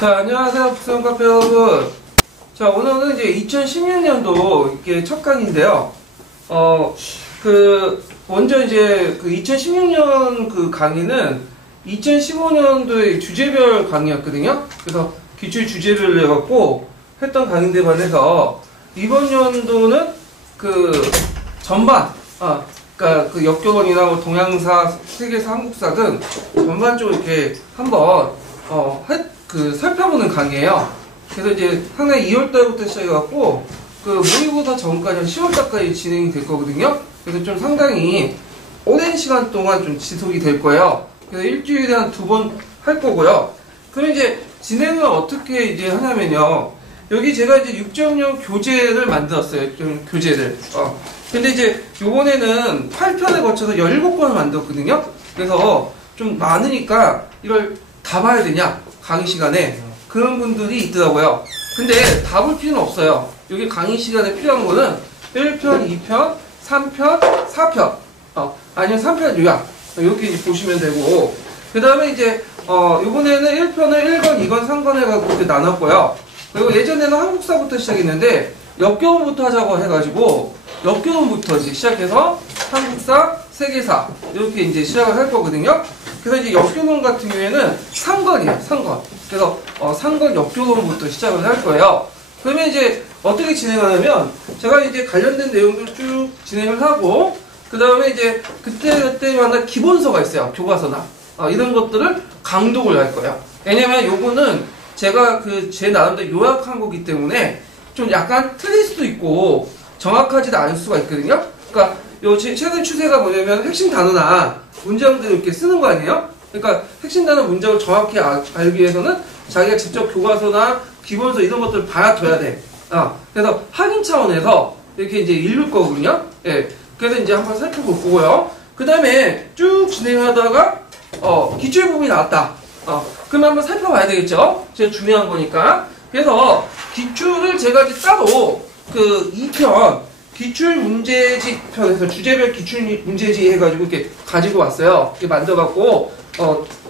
자, 안녕하세요. 북성 카페 여러분. 자, 오늘은 이제 2016년도 이게 첫 강의인데요. 먼저 이제 그 2016년 그 강의는 2015년도의 주제별 강의였거든요. 그래서 기출 주제별로 해갖고 했던 강의인데 반해서 이번 연도는 그 전반, 그러니까 그 역교본이나 뭐 동양사, 세계사, 한국사 등 전반적으로 이렇게 한번 살펴보는 강의예요. 그래서 이제 상당히 2월달부터 시작해갖고 그 모의고사 전까지 10월달까지 진행이 될 거거든요. 그래서 좀 상당히 오랜 시간 동안 좀 지속이 될 거예요. 그래서 일주일에 한 2번 할 거고요. 그럼 이제 진행을 어떻게 이제 하냐면요. 여기 제가 이제 6.0 교재를 만들었어요. 좀 교재를. 근데 이제 요번에는 8편에 거쳐서 17권을 만들었거든요. 그래서 좀 많으니까 이걸 다 봐야 되냐? 강의 시간에. 그런 분들이 있더라고요. 근데 다 볼 필요는 없어요. 여기 강의 시간에 필요한 거는 1편, 2편, 3편, 4편. 아니면 3편 요약. 이렇게 보시면 되고. 그 다음에 이제, 요번에는 1편을 1권, 2권, 3권 해가지고 이렇게 나눴고요. 그리고 예전에는 한국사부터 시작했는데, 역교본부터 하자고 해가지고, 역교본부터 이제 시작해서 한국사, 세계사, 이렇게 이제 시작을 할 거거든요. 그래서 이제 역교본 같은 경우에는 3권이에요, 3권. 그래서, 3권 역교본부터 시작을 할 거예요. 그러면 이제 어떻게 진행하냐면, 제가 이제 관련된 내용들 쭉 진행을 하고, 그 다음에 이제 그때마다 기본서가 있어요. 교과서나. 이런 것들을 강독을 할 거예요. 왜냐면 요거는 제가 제 나름대로 요약한 거기 때문에 좀 약간 틀릴 수도 있고 정확하지도 않을 수가 있거든요. 그러니까 요 최근 추세가 뭐냐면 핵심 단어나 문장들을 이렇게 쓰는 거 아니에요? 그러니까 핵심 단어 문장을 정확히 알기 위해서는 자기가 직접 교과서나 기본서 이런 것들을 봐야 둬야 돼. 그래서 확인 차원에서 이렇게 이제 읽을 거거든요. 예. 그래서 이제 한번 살펴볼 거고요. 그 다음에 쭉 진행하다가, 기출 부분이 나왔다. 그러면 한번 살펴봐야 되겠죠? 제일 중요한 거니까. 그래서 기출을 제가 이제 따로 2편, 기출 문제지 편에서 주제별 기출 문제지 해가지고 이렇게 가지고 왔어요. 이렇게 만들어갖고,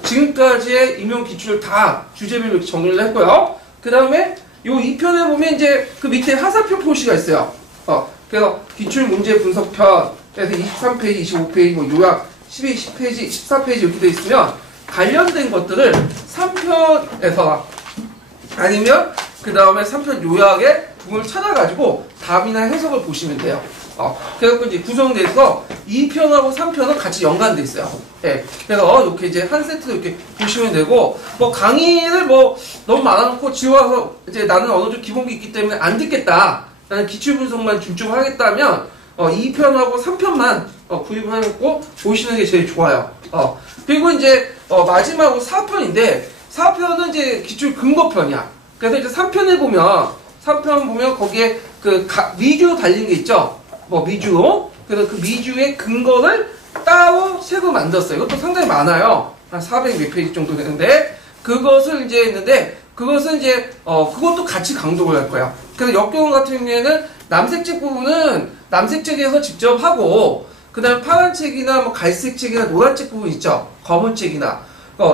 지금까지의 임용 기출을 다 주제별로 이렇게 정리를 했고요. 그 다음에 요 2편에 보면 이제 그 밑에 하사표 표시가 있어요. 그래서 기출 문제 분석편, 그래서 23페이지, 25페이지, 뭐 요약, 10페이지, 14페이지 이렇게 돼 있으면 관련된 것들을 3편에서 아니면 그 다음에 3편 요약의 부분을 찾아가지고 답이나 해석을 보시면 돼요. 그래서 이제 구성돼서 2편하고 3편은 같이 연관돼 있어요. 예. 그래서 이렇게 이제 한 세트로 이렇게 보시면 되고, 뭐 강의를 뭐 너무 많아놓고 지워서 이제 나는 어느 정도 기본기 있기 때문에 안 듣겠다. 나는 기출 분석만 중점을 하겠다면 2편하고 3편만 구입을 해놓고 보시는 게 제일 좋아요. 그리고 이제 마지막으로 4편인데 4편은 이제 기출 근거편이야. 그래서 이제 3편에 보면 거기에 미주 달린 게 있죠. 뭐 미주. 그래서 그 미주의 근거를 따로 책으로 만들었어요. 이것도 상당히 많아요. 한 400 몇 페이지 정도 되는데 그것을 이제 했는데 그것은 이제 그것도 같이 강독을 할 거예요. 그래서 역교본 같은 경우에는 남색책 부분은 남색책에서 직접 하고 그 다음에 파란 책이나 뭐 갈색 책이나 노란 책 부분 있죠. 검은 책이나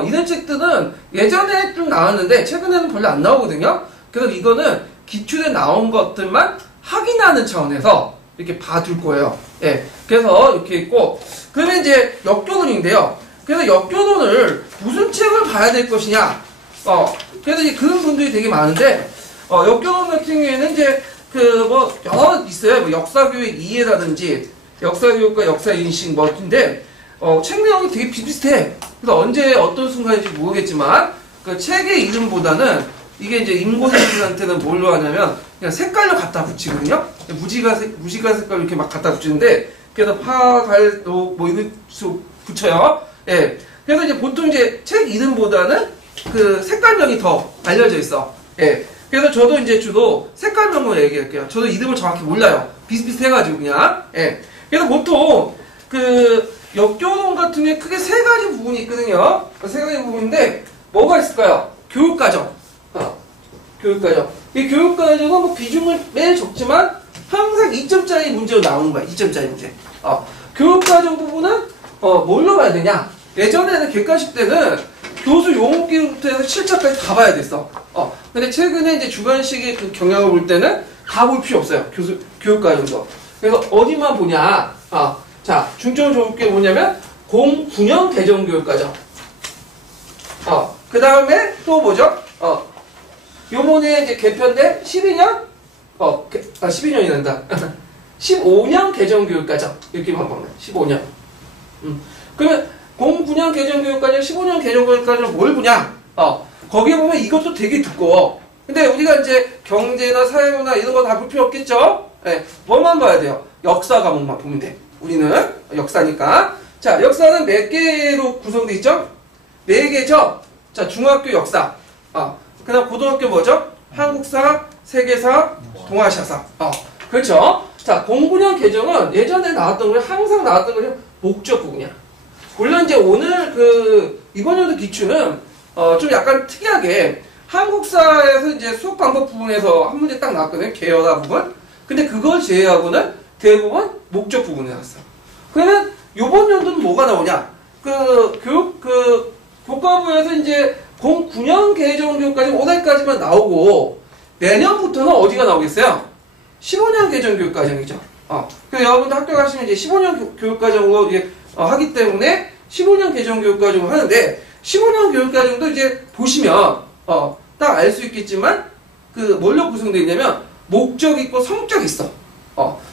이런 책들은 예전에 좀 나왔는데 최근에는 별로 안 나오거든요. 그래서 이거는 기출에 나온 것들만 확인하는 차원에서 이렇게 봐둘 거예요. 예. 그래서 이렇게 있고 그러면 이제 역교본인데요. 그래서 역교본을 무슨 책을 봐야 될 것이냐. 그래서 이제 그런 분들이 되게 많은데, 역교본 같은 경우에는 이제, 여러 있어요. 뭐 역사교육 이해라든지, 역사교육과 역사인식 뭐인데, 책 내용이 되게 비슷해. 그래서 언제 어떤 순간인지 모르겠지만, 그 책의 이름보다는, 이게 이제 임고생들한테는 뭘로 하냐면, 그냥 색깔로 갖다 붙이거든요? 무지가 색깔로 이렇게 막 갖다 붙이는데, 그래서 뭐 이런 식으로 붙여요. 예. 그래서 이제 보통 이제 책 이름보다는, 색깔명이 더 알려져 있어. 예. 그래서 저도 이제 주로 색깔명으로 얘기할게요. 저도 이름을 정확히 몰라요. 비슷비슷해가지고 그냥. 예. 그래서 보통 역교본 같은 게 크게 3가지 부분이 있거든요. 3가지 부분인데 뭐가 있을까요? 교육과정. 교육과정. 이 교육과정은 뭐 비중은 매일 적지만 항상 2점짜리 문제로 나오는 거야. 2점짜리 문제. 교육과정 부분은 뭘로 봐야 되냐? 예전에는 객관식 때는 교수 용어기부터 해서 실적까지 다 봐야 됐어. 근데 최근에 이제 주관식의 그 경향을 볼 때는 다 볼 필요 없어요. 교육과정도. 그래서 어디만 보냐. 자, 중점을 줄 게 뭐냐면 09년 개정교육과정. 그 다음에 또 뭐죠? 요번에 이제 개편된 12년? 12년이란다. 15년 개정교육과정. 이렇게 봐보면 15년. 그러면 09년 개정교육과정, 15년 개정교육과정 뭘 보냐? 거기에 보면 이것도 되게 두꺼워. 근데 우리가 이제 경제나 사회문화 이런 거 다 볼 필요 없겠죠? 네, 뭐만 봐야 돼요? 역사 과목만 보면 돼. 우리는 역사니까. 자, 역사는 몇 개로 구성돼 있죠? 4개죠? 자, 중학교 역사. 그 다음 고등학교 뭐죠? 한국사, 세계사, 동아시아사. 그렇죠? 자, 09년 개정은 예전에 나왔던 거, 항상 나왔던 거죠? 목적국이냐. 물론 이제 오늘 이번 연도 기출은 좀 약간 특이하게 한국사에서 이제 수업 방법 부분에서 한 문제 딱 나왔거든요. 계열화 부분. 근데 그걸 제외하고는 대부분 목적 부분에 나왔어. 그러면 요번 연도는 뭐가 나오냐? 교과부에서 이제 09년 개정교육까지 올해까지만 나오고 내년부터는 어디가 나오겠어요? 15년 개정교육과정이죠. 그래서 여러분들 학교 가시면 이제 15년 교육과정으로 이제 하기 때문에 15년 개정교육과정을 하는데 15년 교육과정도 이제 보시면 딱 알 수 있겠지만 뭘로 구성되어 있냐면 목적 있고 성격 있어.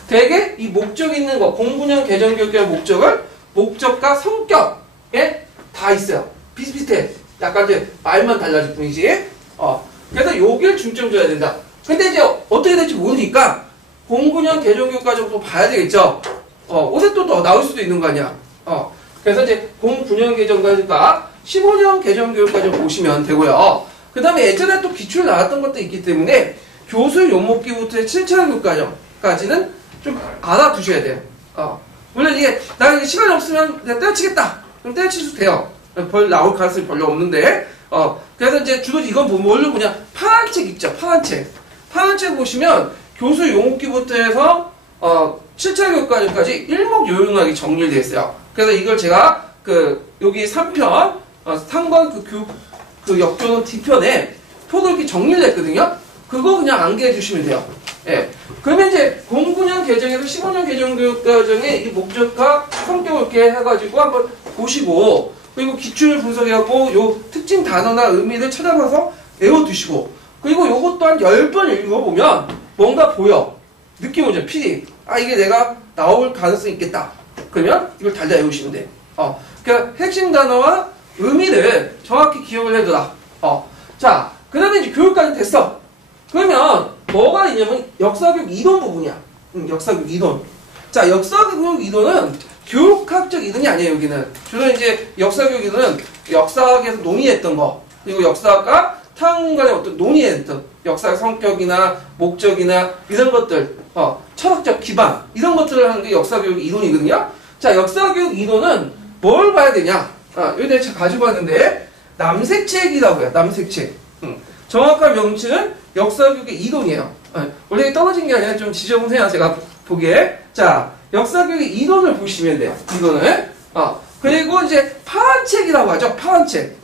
되게 이 목적 있는 거 09년 개정교육과정 목적을 목적과 성격에 다 있어요. 비슷비슷해. 약간 이제 말만 달라질 뿐이지. 그래서 여길 중점 줘야 된다. 근데 이제 어떻게 될지 모르니까 09년 개정교육과정도 봐야 되겠죠. 옷에 또 나올 수도 있는 거 아니야. 그래서 이제 09년 개정과정과 15년 개정교육과정 보시면 되고요. 그 다음에 예전에 또 기출 나왔던 것도 있기 때문에 교수 요목기부터 7차 교육과정까지는 좀 알아두셔야 돼요. 물론 이게 나 이게 시간이 없으면 내가 때려치겠다. 그럼 때려칠 수도 돼요. 나올 가능성이 별로 없는데. 그래서 이제 주로 이건 뭘로 보냐? 파란 책 있죠. 파란 책. 파란 책 보시면 교수 용어기부터 해서 7차 교육과정까지 일목요연하게 정리되어 있어요. 그래서 이걸 제가 여기 3편 상관 역조는 D편에 표도 이렇게 정리를 했거든요. 그거 그냥 암기해 주시면 돼요. 예. 그러면 이제 09년 개정에서 15년 개정교육과정의 이 목적과 성격을 이렇게 해가지고 한번 보시고, 그리고 기출 분석해갖고 요 특징 단어나 의미를 찾아봐서 외워두시고, 그리고 요것도 한 10번 읽어보면 뭔가 보여. 느낌 오죠? PD. 이게 내가 나올 가능성이 있겠다. 그러면 이걸 달다 외우시면 돼. 그러니까 핵심 단어와 의미를 정확히 기억을 해두라. 자, 그 다음에 이제 교육까지 됐어. 그러면 뭐가 있냐면 역사교육 이론 부분이야. 역사교육 이론. 자, 역사교육 이론은 교육학적 이론이 아니에요, 여기는. 주로 이제 역사교육 이론은 역사학에서 논의했던 거, 그리고 역사학과 탕 간의 어떤 논의했던 역사의 성격이나 목적이나 이런 것들, 철학적 기반, 이런 것들을 하는 게 역사교육 이론이거든요. 자, 역사교육 이론은 뭘 봐야 되냐? 여기 내가 가지고 왔는데, 남색책이라고 해요, 남색책. 정확한 명칭은 역사교육의 이론이에요. 원래 떨어진 게 아니라 좀 지저분해요, 제가 보기에. 자, 역사교육의 이론을 보시면 돼요, 이거는. 그리고 이제 파란 책이라고 하죠, 파란 책.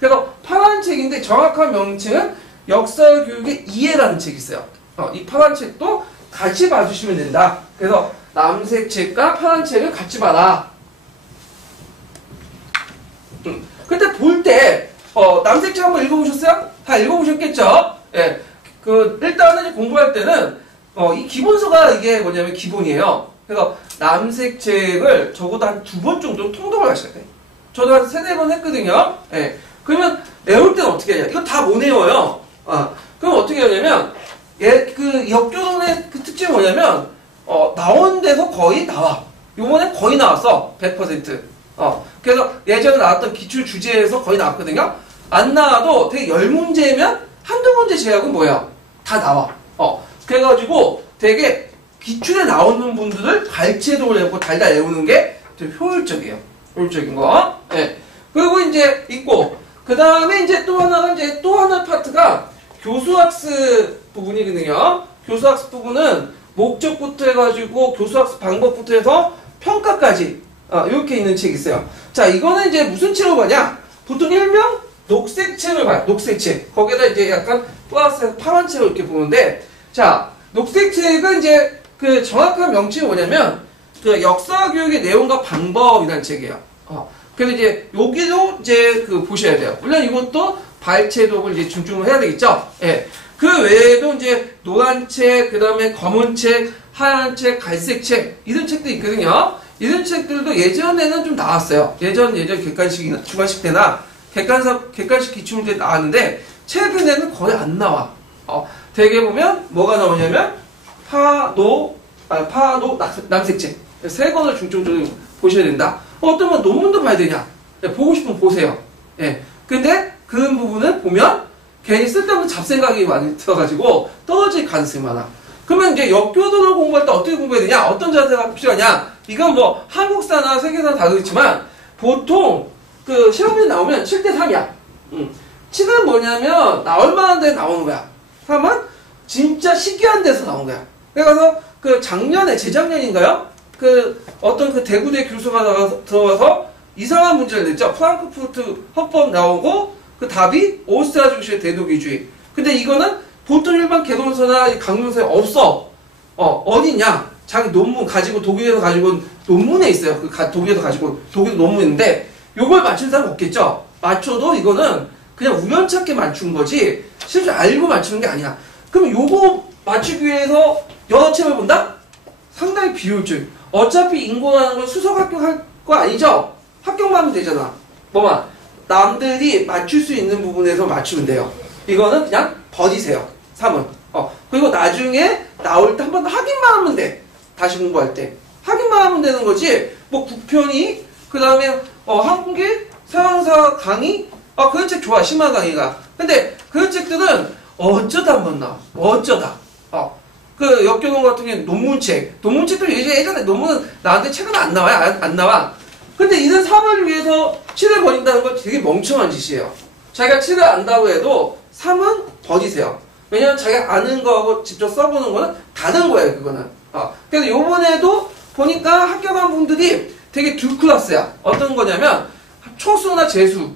그래서 파란 책인데 정확한 명칭은 역사교육의 이해라는 책이 있어요. 이 파란 책도 같이 봐주시면 된다. 그래서 남색 책과 파란 책을 같이 봐라. 근데 볼 때, 남색 책 한번 읽어보셨어요? 다 읽어보셨겠죠? 예. 일단은 이제 공부할 때는, 이 기본서가 이게 뭐냐면 기본이에요. 그래서 남색 책을 적어도 한 2번 정도 통독을 하셔야 돼. 저도 한 3-4번 했거든요. 예. 그러면 외울 때는 어떻게 해야 돼? 이거 다 못 외워요. 그럼 어떻게 하냐면, 역교론의 특징이 뭐냐면, 나온 데서 거의 나와. 요번에 거의 나왔어. 100%. 그래서 예전에 나왔던 기출 주제에서 거의 나왔거든요. 안 나와도 되게 10문제면 한두 문제 제약은 뭐야? 다 나와. 그래가지고 되게 기출에 나오는 분들을 발췌도 외우고 달달 외우는 게 되게 효율적이에요. 효율적인 거. 예. 그리고 이제 있고, 그 다음에 이제 또 하나 파트가 교수학습 부분이거든요. 교수학습 부분은 목적부터 해가지고 교수학습 방법부터 해서 평가까지 이렇게 있는 책이 있어요. 자, 이거는 이제 무슨 책으로 가냐? 보통 일명 녹색 책을 봐요. 녹색 책. 거기에다 이제 약간 플러스 파란 책을 이렇게 보는데, 자, 녹색 책은 이제 그 정확한 명칭이 뭐냐면, 그 역사 교육의 내용과 방법이라는 책이에요. 그래서 이제 여기도 이제 그 보셔야 돼요. 물론 이것도 발췌독을 이제 중점을 해야 되겠죠. 예. 그 외에도 이제 노란 책, 그 다음에 검은 책, 하얀 책, 갈색 책 이런 책도 있거든요. 이런 책들도 예전에는 좀 나왔어요. 예전 객관식이나 주관식 때나 객관식 기출문제 나왔는데 최근에는 거의 안 나와. 대개 보면 뭐가 나오냐면 파도, 남색 책 세 권을 중점적으로 보셔야 된다. 어떤 건 논문도 봐야 되냐? 보고 싶으면 보세요. 예. 근데 그 부분을 보면 괜히 쓸데없는 잡생각이 많이 들어가지고 떨어질 가능성이 많아. 그러면 이제 역교도를 공부할 때 어떻게 공부해야 되냐? 어떤 자세가 필요하냐? 이건 뭐 한국사나 세계사나 다르겠지만 보통 그 시험이 나오면 7대 3이야. 7은 뭐냐면 나올 만한 데 나오는 거야. 3은 진짜 희귀한 데서 나온 거야. 그래서 그 작년에 재작년인가요? 그 어떤 그 대구대 교수가 들어와서 이상한 문제를 냈죠. 프랑크푸르트 헌법 나오고 그 답이 오스트리아 중심의 대독일주의. 근데 이거는 보통 일반 개론서나 강론서에 없어. 어디냐? 자기 논문 가지고 독일에서 가지고 온 논문에 있어요. 독일에서 가지고 독일 논문인데 요걸 맞춘 사람 없겠죠? 맞춰도 이거는 그냥 우연찮게 맞춘 거지 실제 알고 맞추는 게 아니야. 그럼 요거 맞추기 위해서 여러 책을 본다? 상당히 비효율적. 어차피 인공하는 건 수석 합격할 거 아니죠? 합격만 하면 되잖아. 뭐만 남들이 맞출 수 있는 부분에서 맞추면 돼요. 이거는 그냥 버리세요. 3은. 그리고 나중에 나올 때 한 번 더 확인만 하면 돼. 다시 공부할 때. 확인만 하면 되는 거지. 뭐 국편이, 그 다음에 한국의 서양사 강의? 그런 책 좋아. 심화 강의가. 근데 그런 책들은 어쩌다 한 번 나와. 어쩌다. 그 역교동 같은 경우는 논문책. 논문책도 예전에 논문은 나한테 책은 안 나와요. 안 나와. 근데 이런 3을 위해서 7을 버린다는 건 되게 멍청한 짓이에요. 자기가 7을 안다고 해도 3은 버리세요. 왜냐면 자기가 아는 거하고 직접 써보는 거는 다른 거예요, 그거는. 그래서 요번에도 보니까 합격한 분들이 되게 두 클래스야. 어떤 거냐면, 초수나 재수.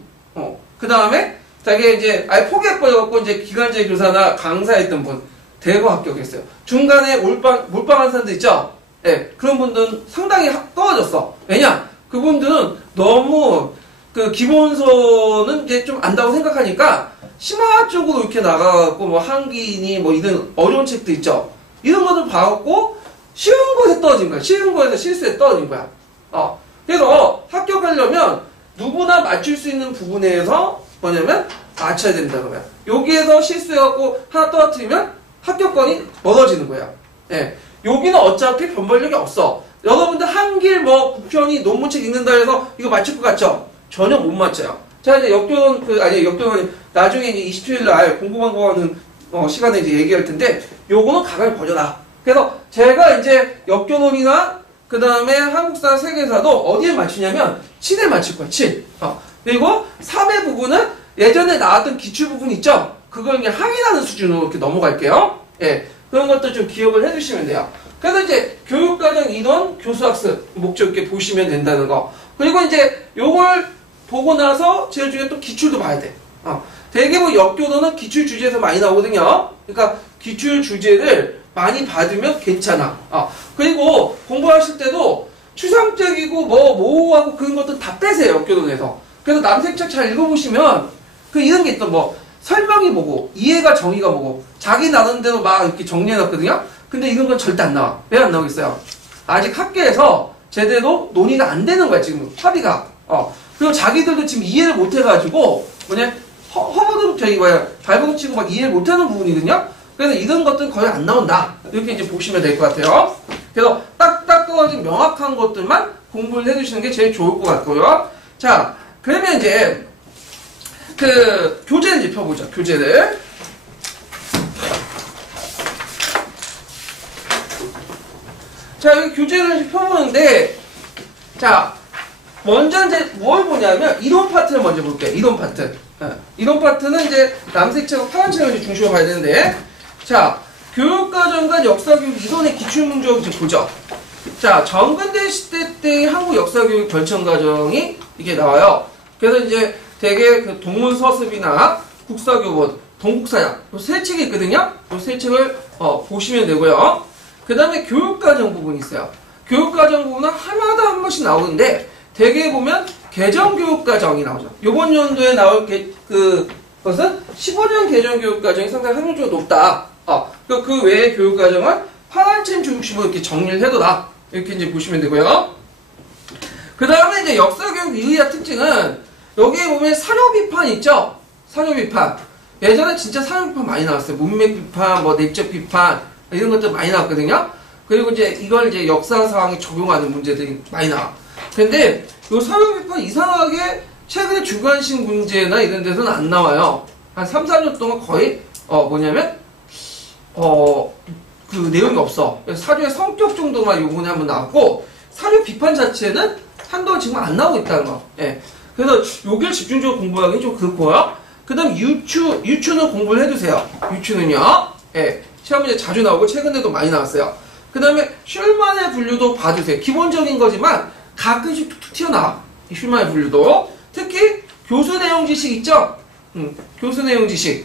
그 다음에 자기가 이제 아예 포기해버려갖고 이제 기간제 교사나 강사했던 분. 대거 합격했어요. 중간에 몰빵한 사람들 있죠? 예, 그런 분들은 상당히 떨어졌어. 왜냐? 그분들은 너무 그 기본서는 이제 좀 안다고 생각하니까 심화 쪽으로 이렇게 나가갖고 뭐 한기니 뭐 이런 어려운 책도 있죠. 이런 것들 봐갖고 쉬운 거에서 떨어진 거야. 쉬운 거에서 실수에 떨어진 거야. 그래서 합격하려면 누구나 맞출 수 있는 부분에서 뭐냐면 맞춰야 된다는 거야. 여기에서 실수해갖고 하나 떨어뜨리면 합격권이 멀어지는 거야. 예. 여기는 어차피 변별력이 없어. 여러분들 한길 뭐 국편이 논문책 읽는다 해서 이거 맞출 것 같죠? 전혀 못 맞춰요. 자, 이제 역교는 나중에 이제 27일 날 공부방법하는 시간에 이제 얘기할 텐데, 요거는 가감히 버려라. 그래서 제가 이제 역교론이나 그 다음에 한국사 세계사도 어디에 맞추냐면 7에 맞출 거야. 7. 그리고 3의 부분은 예전에 나왔던 기출 부분 있죠? 그걸 그냥 항의하는 수준으로 이렇게 넘어갈게요. 예. 그런 것도 좀 기억을 해주시면 돼요. 그래서 이제 교육과정 인원, 교수학습 목적 이렇게 보시면 된다는 거. 그리고 이제 요걸 보고 나서 제일 중에 또 기출도 봐야 돼. 대개뭐 역교도는 기출 주제에서 많이 나오거든요. 그러니까 기출 주제를 많이 받으면 괜찮아. 그리고 공부하실 때도 추상적이고 뭐 모호하고 그런 것들 다 빼세요. 역교도에서. 그래서 남색책 잘 읽어보시면 그 이런 게 있던 뭐 설명이 뭐고 이해가 정의가 뭐고 자기 나름대로 막 이렇게 정리해놨거든요. 근데 이런 건 절대 안 나와. 왜 안 나오겠어요? 아직 학계에서 제대로 논의가 안 되는 거야 지금 합의가. 그리고 자기들도 지금 이해를 못 해가지고 허브도 발버둥 치고 막 이해를 못하는 부분이거든요. 그래서 이런 것들은 거의 안 나온다. 이렇게 이제 보시면 될 것 같아요. 그래서 딱딱 떨어진 명확한 것들만 공부를 해주시는 게 제일 좋을 것 같고요. 자, 그러면 이제 그 교재를 이제 펴보자. 교재를. 자, 여기 교재를 펴보는데, 자, 먼저 이제 뭘 보냐면 이론 파트를 먼저 볼게요. 이론 파트. 이론 파트는 이제 남색책과 파란책을 중심으로 봐야 되는데, 자, 교육과정과 역사교육 이론의 기출문제를 좀 보죠. 자, 정근대 시대 때 한국 역사교육 결정과정이 이게 나와요. 그래서 이제 되게 그 동문서습이나 국사교본, 동국사양 요 세 책이 있거든요. 요 세 책을 보시면 되고요. 그 다음에 교육과정 부분이 있어요. 교육과정 부분은 하나마다 한 번씩 나오는데 대개 보면 개정교육과정이 나오죠. 요번 연도에 나올 그것은 15년 개정교육과정이 상당히 확률적으로 높다. 그 외의 교육과정은 파란책 중심으로 이렇게 정리를 해둬라. 이렇게 이제 보시면 되고요. 그 다음에 이제 역사교육 유의화 특징은 여기에 보면 사료비판 있죠? 사료비판. 예전에 진짜 사료비판 많이 나왔어요. 문맥비판, 뭐 내적 비판 이런 것들 많이 나왔거든요. 그리고 이제 이걸 이제 역사 상황에 적용하는 문제들이 많이 나와. 근데 요 사료비판 이상하게 최근에 주관식 문제나 이런 데서는 안 나와요. 한 3, 4년 동안 거의 뭐냐면 그 내용이 없어. 사료의 성격 정도만 요번에 한번 나왔고 사료 비판 자체는 한동안 지금 안 나오고 있다는 거. 예. 그래서 요길 집중적으로 공부하기 좀 그렇고요. 그 다음 유추는 공부를 해두세요. 유추는요. 예. 시험 문제 자주 나오고 최근에도 많이 나왔어요. 그 다음에 슐만의 분류도 봐주세요. 기본적인 거지만 가끔씩 툭툭 튀어나와. 이 슐만의 분류도. 특히 교수 내용 지식 있죠? 교수 내용 지식,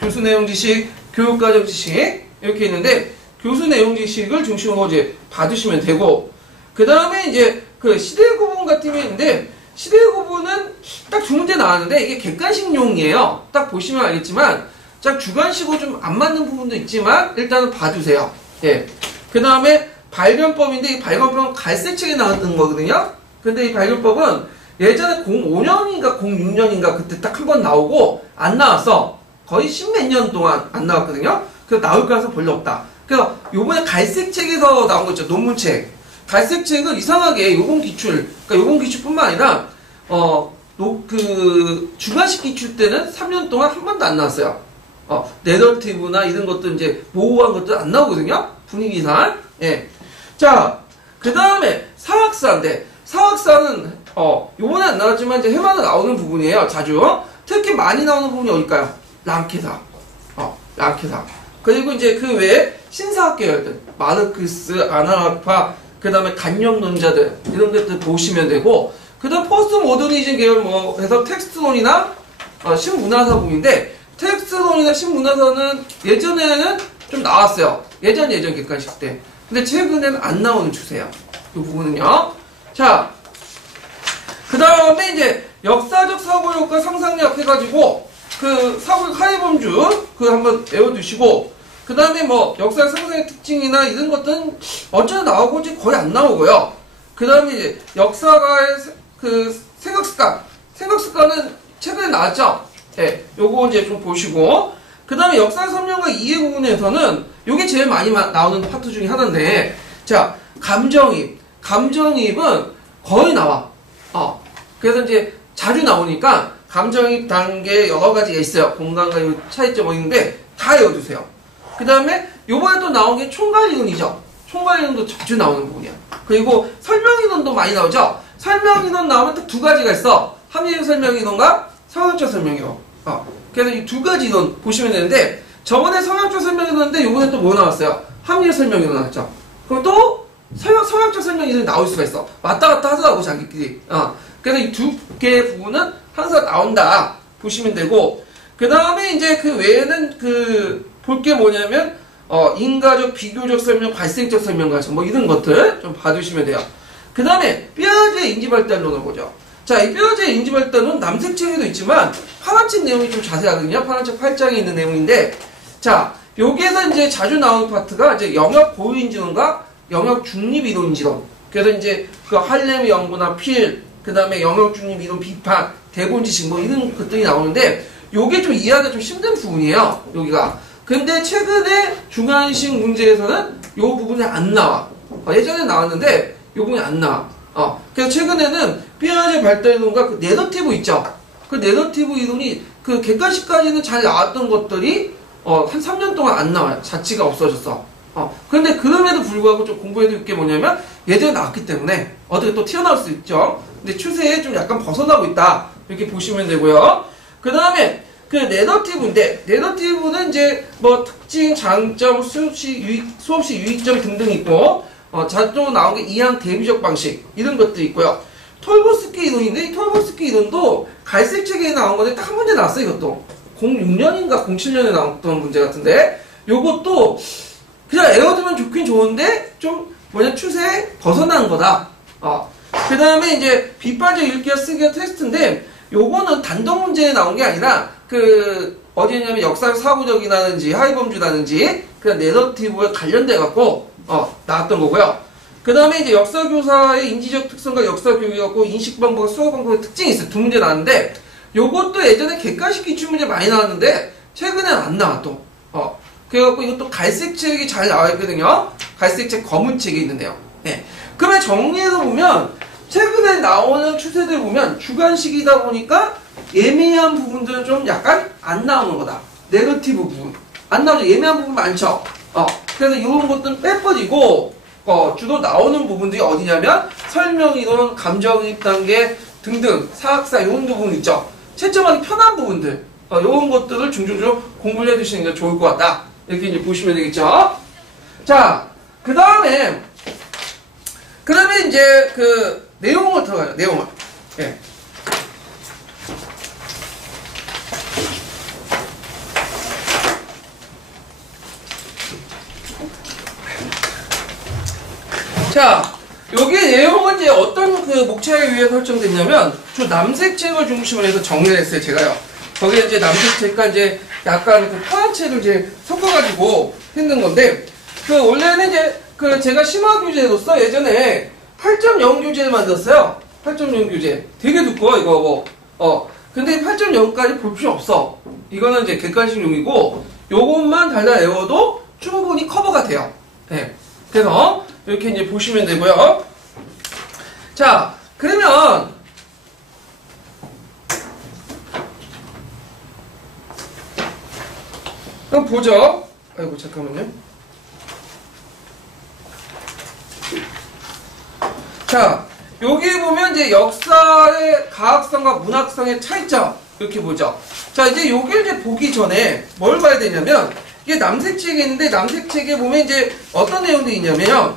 교수 내용 지식, 교육과정 지식 이렇게 있는데 교수 내용 지식을 중심으로 이제 봐주시면 되고 그 다음에 이제 그 시대 구분 같은 게 있는데 시대 구분은 딱 두 문제 나왔는데 이게 객관식용이에요. 딱 보시면 알겠지만 딱 주관식으로 좀 안 맞는 부분도 있지만 일단은 봐주세요. 예. 그 다음에 발견법인데 이 발견법은 갈색책에 나왔던 거거든요. 근데 이 발견법은 예전에 05년인가 06년인가 그때 딱 한 번 나오고 안 나왔어. 거의 십몇 년 동안 안 나왔거든요. 그래서 나올 가능성이 별로 없다. 그래서 요번에 갈색책에서 나온 거 있죠. 논문책. 갈색책은 이상하게 요번 기출, 그러니까 요번 기출뿐만 아니라 그 주관식 기출 때는 3년 동안 한 번도 안 나왔어요. 내러티브나 이런 것도 이제 모호한 것도 안 나오거든요. 분위기상. 예. 자, 그 다음에 사학사인데 사학사는 요번에 안 나왔지만 이제 해마다 나오는 부분이에요. 자주. 특히 많이 나오는 부분이 어딜까요? 랑케사. 랑케사. 그리고 이제 그 외에 신사학 계열들, 마르크스, 아나라파, 그 다음에 간념론자들 이런 것들 보시면 되고 그 다음 포스트 모더니즘 계열 뭐 해서 텍스트론이나 신문화사 부분인데 텍스트론이나 신문화사는 예전에는 좀 나왔어요. 예전 객관식 때. 근데 최근에는 안 나오는 추세예요. 이 부분은요. 자, 그 다음에 이제 역사적 사고력과 상상력 해가지고 그 사고력 하위범주 그 한번 외워두시고 그 다음에 뭐 역사 상상의 특징이나 이런 것들은 어쩌다 나오고 이제 거의 안 나오고요. 그 다음에 이제 역사가의 그 생각습관은 최근에 나왔죠. 예, 요거 이제 좀 보시고 그 다음에 역사 설명과 이해 부분에서는 요게 제일 많이 나오는 파트 중에 하나인데 자, 감정이입은 거의 나와. 그래서 이제 자주 나오니까 감정이입 단계 여러 가지가 있어요. 공간과 요 차이점이 있는데 다 외워두세요. 그 다음에 요번에 또 나온 게 총괄이론이죠. 총괄이론도 자주 나오는 부분이야. 그리고 설명이론도 많이 나오죠. 설명이론 나오면 딱 두 가지가 있어. 합리적 설명이론과 성역적 설명이론. 그래서 이 두 가지 이론 보시면 되는데 저번에 성역적 설명이론인데 요번에 또 뭐 나왔어요? 합리적 설명이론 나왔죠. 그럼 또 성역적 설명이론이 나올 수가 있어. 왔다 갔다 하더라고 자기끼리. 그래서 이 두 개의 부분은 항상 나온다 보시면 되고 그 다음에 이제 그 외에는 그 볼 게 뭐냐면 인가적, 비교적 설명, 발생적 설명 과정 뭐 이런 것들 좀 봐주시면 돼요. 그 다음에 삐아제의 인지발달론을 보죠. 자, 이 삐아제의 인지발달론 남색책에도 있지만 파란책 내용이 좀 자세하거든요. 파란책 8장에 있는 내용인데 자, 여기에서 이제 자주 나오는 파트가 이제 영역 고유인지론과 영역 중립이론인지론. 그래서 이제 그 할렘 연구나 필, 그 다음에 영역 중립이론 비판, 대본 지식 뭐 이런 것들이 나오는데 요게 좀 이해하기가 좀 힘든 부분이에요. 여기가. 근데 최근에 중간식 문제에서는 요 부분이 안 나와. 예전에 나왔는데 요 부분이 안 나와. 그래서 최근에는 삐아제 발달이론과 그 내러티브 있죠. 그 내러티브 이론이 그 객관식까지는 잘 나왔던 것들이 한 3년 동안 안 나와요. 자취가 없어졌어. 그런데 그럼에도 불구하고 좀 공부해야 될 게 뭐냐면 예전에 나왔기 때문에 어떻게 또 튀어나올 수 있죠. 근데 추세에 좀 약간 벗어나고 있다. 이렇게 보시면 되고요. 그 다음에 그 내러티브인데 내러티브는 이제 뭐 특징, 장점, 수업시 유익점 등등 있고 자주 나온 게 이항 대비적 방식 이런 것도 있고요. 톨보스키 이론인데 이 톨보스키 이론도 갈색 책에 나온 건데 딱 한 문제 나왔어요. 이것도 06년인가 07년에 나왔던 문제 같은데 요것도 그냥 외워두면 좋긴 좋은데 좀 뭐냐 추세에 벗어난 거다. 그 다음에 이제 빗발적 읽기와 쓰기와 테스트인데 요거는 단독 문제에 나온 게 아니라 그 어디냐면 역사적 사고적이라든지 하위범주라든지 그냥 내러티브에 관련돼 갖고 나왔던 거고요. 그 다음에 이제 역사교사의 인지적 특성과 역사교육이 갖고 인식방법과 수업방법의 특징이 있어요. 두 문제 나왔는데 요것도 예전에 객관식 기출문제 많이 나왔는데 최근엔 안 나와 또. 그래갖고 이것도 갈색 책이 잘 나와 있거든요. 갈색 책 검은 책이 있는데요. 네. 그러면 정리해서 보면 최근에 나오는 추세들 보면 주관식이다 보니까 예매한 부분들은 좀 약간 안 나오는 거다. 네거티브 부분. 안 나오죠. 예매한 부분 많죠. 그래서 이런 것들은 빼버리고 주로 나오는 부분들이 어디냐면 설명이론, 감정이입 단계 등등 사학사 이런 부분 있죠. 채점하기 편한 부분들 이런 것들을 중점적으로 공부를 해두시는 게 좋을 것 같다. 이렇게 이제 보시면 되겠죠. 자, 그 다음에 이제 그 내용을 들어가요. 내용을. 예. 자, 여기 내용은 이제 어떤 그 목차에 의해 설정됐냐면, 저 남색 책을 중심으로 해서 정리를 했어요, 제가요. 거기에 이제 남색 책과 이제 약간 그 파란 책을 이제 섞어가지고 했는 건데, 그 원래는 이제 그 제가 심화 교재로서 예전에 8.0 교재를 만들었어요. 8.0 교재. 되게 두꺼워, 이거 뭐. 근데 8.0까지 볼 필요 없어. 이거는 이제 객관식용이고, 요것만 달달 외워도 충분히 커버가 돼요. 네. 그래서, 이렇게 이제 보시면 되고요. 자, 그러면 그럼 보죠. 아이고 잠깐만요. 자, 여기 보면 이제 역사의 가학성과 문학성의 차이점 이렇게 보죠. 자, 이제 요길 이제 보기 전에 뭘 봐야 되냐면 이게 남색책이 있는데 남색책에 보면 이제 어떤 내용들이 있냐면요.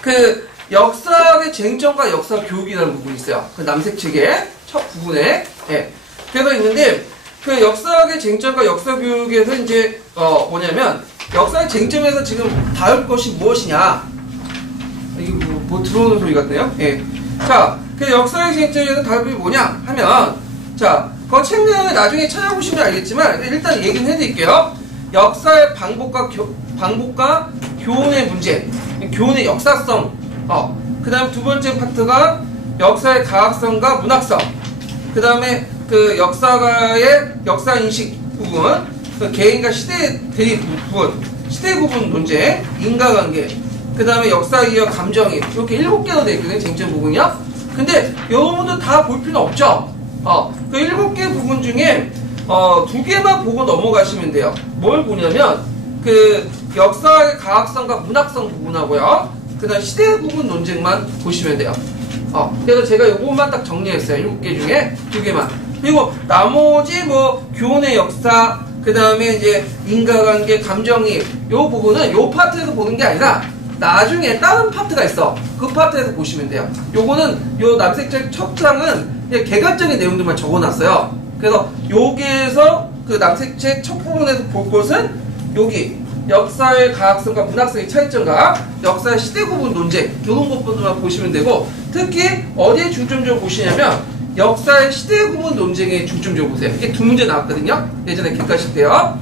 그 역사의 쟁점과 역사 교육이라는 부분이 있어요. 그 남색책의 첫 부분에. 예. 그래서 있는데 그 역사의 쟁점과 역사 교육에서 이제 뭐냐면 역사의 쟁점에서 지금 다룰 것이 무엇이냐. 이게 뭐 들어오는 소리 같네요. 예. 자, 그 역사의 쟁점에서 다룰 것이 뭐냐 하면 자, 그 책 내용을 나중에 찾아보시면 알겠지만 일단 얘기는 해드릴게요. 역사의 방법과 교훈의 문제, 교훈의 역사성. 그 다음에 두 번째 파트가 역사의 가학성과 문학성. 그 다음에 그 역사가의 역사인식 부분, 그 개인과 시대 대립 부분, 시대 구분 논제, 인과관계, 그 다음에 역사이어 감정이 이렇게 7개로 되어 있거든요. 쟁점 부분이요. 근데 이 부분도 다 볼 필요는 없죠. 그 7개 부분 중에 2개만 보고 넘어가시면 돼요. 뭘 보냐면 그 역사의 가학성과 문학성 부분하고요. 그 다음 시대 부분 논쟁만 보시면 돼요. 그래서 제가 요것만 딱 정리했어요. 7개 중에 2개만. 그리고 나머지 뭐 교훈의 역사, 그 다음에 이제 인과관계, 감정이입 요 부분은 요 파트에서 보는 게 아니라 나중에 다른 파트가 있어. 그 파트에서 보시면 돼요. 요거는 요 남색책 첫 장은 그냥 개괄적인 내용들만 적어놨어요. 그래서 여기에서 그 남색책 첫 부분에서 볼 것은 여기 역사의 가학성과 문학성의 차이점과 역사의 시대 구분 논쟁 이런 것들만 보시면 되고 특히 어디에 중점적으로 보시냐면 역사의 시대 구분 논쟁에 중점적으로 보세요. 이게 2문제 나왔거든요. 예전에 객관식 때요.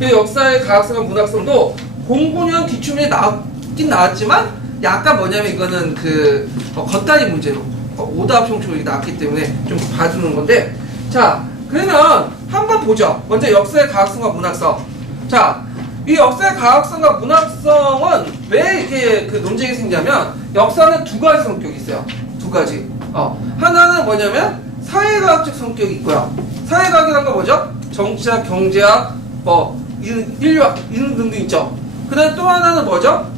역사의 가학성과 문학성도 09년 기출문제 나왔긴 나왔지만 약간 뭐냐면 이거는 그 겉다리 문제로 오답 형식으로 나왔기 때문에 좀 봐주는 건데 자 그러면 한번 보죠. 먼저 역사의 가학성과 문학성. 자, 이 역사의 가학성과 문학성은 왜 이렇게 그 논쟁이 생기냐면 역사는 2가지 성격이 있어요. 2가지. 하나는 뭐냐면 사회과학적 성격이 있고요. 사회과학이란 건 뭐죠? 정치학, 경제학, 인류학 이런 등등 있죠. 그 다음에 또 하나는 뭐죠?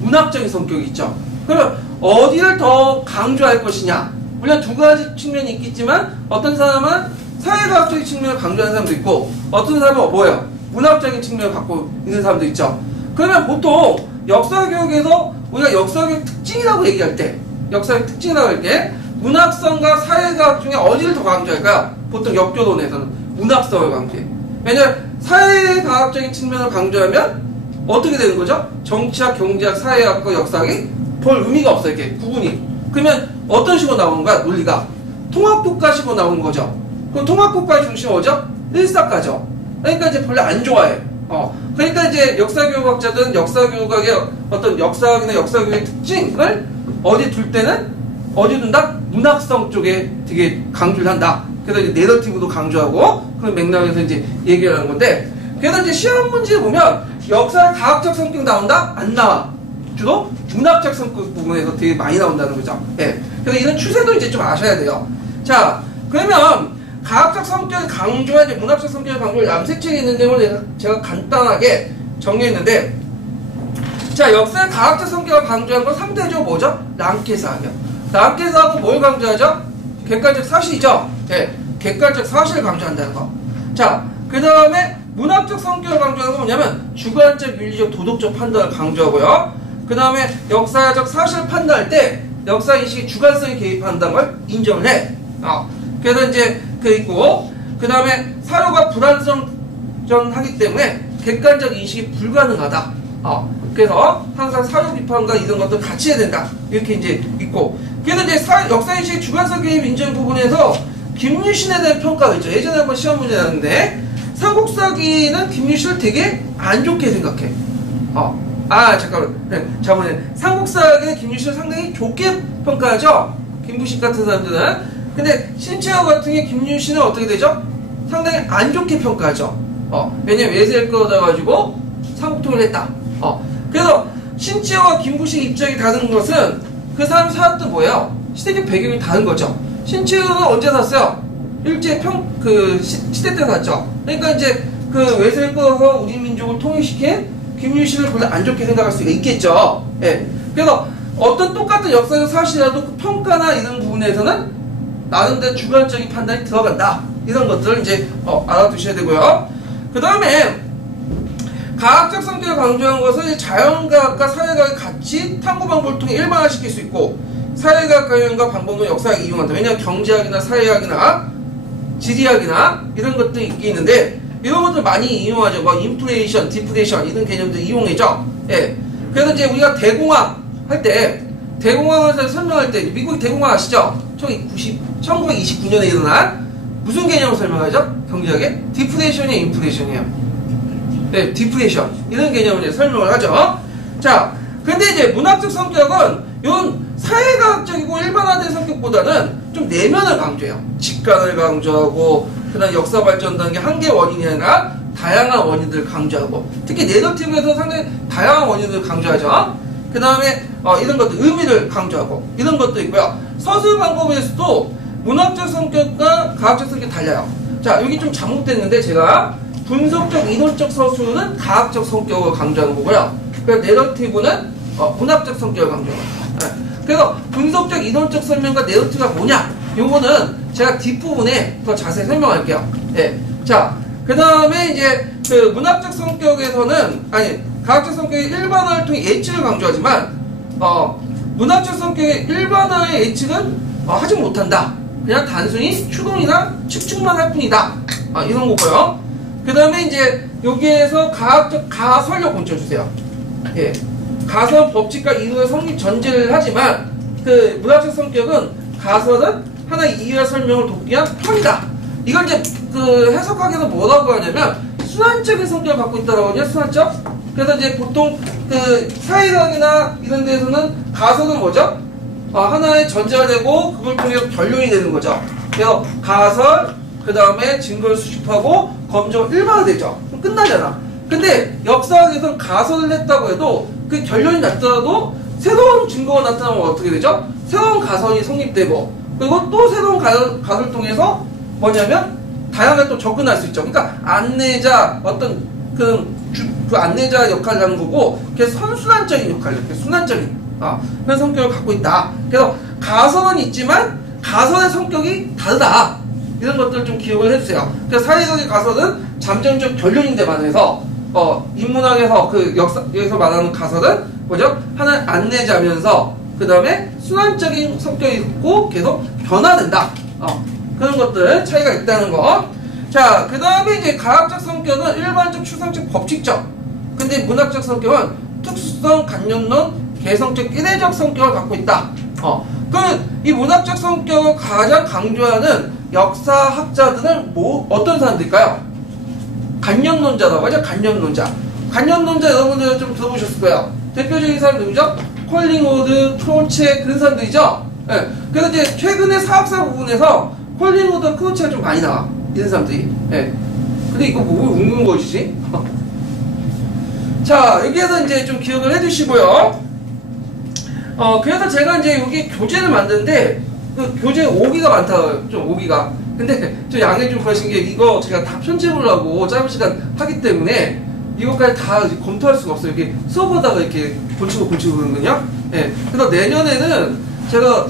문학적인 성격이 있죠. 그러면 어디를 더 강조할 것이냐? 물론 2가지 측면이 있겠지만 어떤 사람은 사회과학적인 측면을 강조하는 사람도 있고 어떤 사람은 뭐예요? 문학적인 측면을 갖고 있는 사람도 있죠. 그러면 보통 역사교육에서 우리가 역사교육 특징이라고 얘기할 때 역사의 특징이라고 할게. 문학성과 사회과학 중에 어디를 더 강조할까요? 보통 역교론에서는 문학성을 강조해. 왜냐면 사회과학적인 측면을 강조하면 어떻게 되는 거죠? 정치학, 경제학, 사회학과 역사학이 별 의미가 없어요. 이렇게 구분이. 그러면 어떤 식으로 나오는 거야? 논리가 통합국가식으로 나오는 거죠. 그럼 통합국가의 중심은 뭐죠? 일사과죠. 그러니까 이제 별로 안 좋아해. 그러니까 이제 역사교육학자들은 역사교육학의 어떤 역사학이나 역사교육의 특징을 어디 둘 때는 어디 둔다? 문학성 쪽에 되게 강조를 한다. 그래서 이제 내러티브도 강조하고 그런 맥락에서 이제 얘기를 하는 건데, 그래서 이제 시험 문제 보면 역사의 과학적 성격 나온다? 안 나와. 주로 문학적 성격 부분에서 되게 많이 나온다는 거죠. 예. 그래서 이런 추세도 이제 좀 아셔야 돼요. 자, 그러면 과학적 성격을 강조해야 돼. 문학적 성격을 강조할 남색책에 있는 내용을 제가 간단하게 정리했는데, 자, 역사의 과학적 성격을 강조한 건 상대적으로 뭐죠? 랑케사학이요. 랑케사학은 뭘 강조하죠? 객관적 사실이죠. 예, 객관적 사실을 강조한다는 거. 자, 그 다음에 문학적 성격을 강조하는 건 뭐냐면 주관적, 윤리적, 도덕적 판단을 강조하고요. 그 다음에 역사적 사실을 판단할 때 역사인식이 주관성이 개입한다는 걸 인정을 해. 그래서 이제 그 있고, 그 다음에 사료가 불완전하기 때문에 객관적 인식이 불가능하다. 그래서 항상 사료 비판과 이런 것들 같이 해야 된다. 이렇게 이제 있고. 그래서 이제 역사인식 주관성 개입 인정 부분에서 김유신에 대한 평가가 있죠. 예전에 한번 시험 문제 나왔는데, 삼국사기는 김유신을 되게 안 좋게 생각해. 잠깐만. 네, 저번에 삼국사기는 김유신을 상당히 좋게 평가하죠. 김부식 같은 사람들은. 근데 신채호 같은 게 김유신을 어떻게 되죠? 상당히 안 좋게 평가하죠. 왜냐면 외세를 끌어다가지고 삼국통일을 했다. 그래서 신채호와 김부식 입장이 다른 것은 그 사람 살았던 뭐예요? 시대적 배경이 다른 거죠. 신채호는 언제 샀어요? 일제 시대 때 샀죠. 그러니까 이제 그 외세를 끌어서 우리 민족을 통일시킨 김유신을 별로 안 좋게 생각할 수가 있겠죠. 예. 그래서 어떤 똑같은 역사적 사실이라도 그 평가나 이런 부분에서는 나름대로 주관적인 판단이 들어간다. 이런 것들을 이제 알아두셔야 되고요. 그 다음에 과학적 성격을 강조한 것은 자연과학과 사회과학을 같이 탐구 방법을 통해 일반화시킬 수 있고, 사회과학 관련과 방법은 역사학을 이용한다. 왜냐하면 경제학이나 사회학이나 지리학이나 이런 것들이 있는데 이런 것들 많이 이용하죠. 뭐 인플레이션, 디플레이션 이런 개념들 이용하죠. 예. 그래서 이제 우리가 대공황 할 때, 대공황을 설명할 때 미국이 대공황 아시죠? 1929년에 일어난 무슨 개념을 설명하죠? 경제학에 디플레이션이에요, 인플레이션이에요. 네, 디플레이션 이런 개념을 이제 설명을 하죠. 자, 근데 이제 문학적 성격은 이런 사회과학적이고 일반화된 성격보다는 좀 내면을 강조해요. 직관을 강조하고, 그다음 역사 발전 단계 한 개의 원인이 아니라 다양한 원인들을 강조하고, 특히 내러티브에서 상당히 다양한 원인들을 강조하죠. 그 다음에 이런 것들 의미를 강조하고 이런 것도 있고요. 서술 방법에서도 문학적 성격과 과학적 성격이 달라요. 자, 여기 좀 잘못됐는데 제가 분석적 이론적 서술은 과학적 성격을 강조하는 거고요. 그래서 내러티브는 문학적 성격을 강조하는 거예요. 그래서 분석적 이론적 설명과 내러티브가 뭐냐, 요거는 제가 뒷부분에 더 자세히 설명할게요. 예. 자, 그 다음에 이제 그 문학적 성격에서는 과학적 성격의 일반화를 통해 예측을 강조하지만 문학적 성격의 일반화의 예측은 하지 못한다. 그냥 단순히 추론이나 측측만 할 뿐이다. 이런 거고요. 그 다음에 이제 여기에서 과학적 가설력 얹혀주세요. 예. 가설 법칙과 이론의 성립 전제를 하지만 그 문학적 성격은 가설은 하나의 이해와 설명을 돕기 위한 편이다. 이걸 이제 그 해석학에서 뭐라고 하냐면 순환적인 성격을 갖고 있다라고 하냐, 순환적? 그래서 이제 보통 그 사회학이나 이런 데서는 가설은 뭐죠? 하나의 전제가 되고 그걸 통해서 결론이 되는 거죠. 그래서 가설, 그 다음에 증거를 수집하고 검증 일반화되죠. 그럼 끝나잖아. 근데 역사학에서는 가설을 냈다고 해도 그 결론이 났더라도 새로운 증거가 나타나면 어떻게 되죠? 새로운 가설이 성립되고, 그리고 또 새로운 가설을 통해서 뭐냐면 다양하게 또 접근할 수 있죠. 그러니까 안내자, 어떤 그 안내자 역할을 하는 거고, 그게 선순환적인 역할을, 이렇게 순환적인 그런 성격을 갖고 있다. 그래서 가설은 있지만 가설의 성격이 다르다. 이런 것들을 좀 기억을 해주세요. 그래서 사회학의 가설은 잠정적 결론인데 반해서 인문학에서 그 역사, 여기서 말하는 가설은 뭐죠? 하나의 안내자면서 그 다음에 순환적인 성격이 있고 계속 변화된다. 그런 것들 차이가 있다는 거. 자, 그 다음에 이제 가학적 성격은 일반적, 추상적, 법칙적. 근데 문학적 성격은 특수성, 간접론, 개성적, 끼대적 성격을 갖고 있다. 이 문학적 성격을 가장 강조하는 역사학자들은 어떤 사람들일까요? 간접론자라고 하죠. 간접론자. 간접론자 여러분들 좀 들어보셨을 거예요. 대표적인 사람 누구죠? 콜링우드, 크로체 그런 사람들이죠. 예. 그래서 이제 최근에 사학사 부분에서 콜링우드, 크로체가 좀 많이 나와. 이런 사람들이. 예. 근데 이거 뭐 웃는 것이지? 자, 여기에서 이제 좀 기억을 해두시고요. 그래서 제가 이제 여기 교재를 만드는데, 그 교재 오기가 많다, 좀 오기가. 근데 좀 양해 좀 구하신 게, 이거 제가 다 편집을 하고 짧은 시간 하기 때문에, 이것까지 다 검토할 수가 없어요. 이렇게 수업하다가 이렇게 고치고 그러는군요. 예. 그래서 내년에는 제가,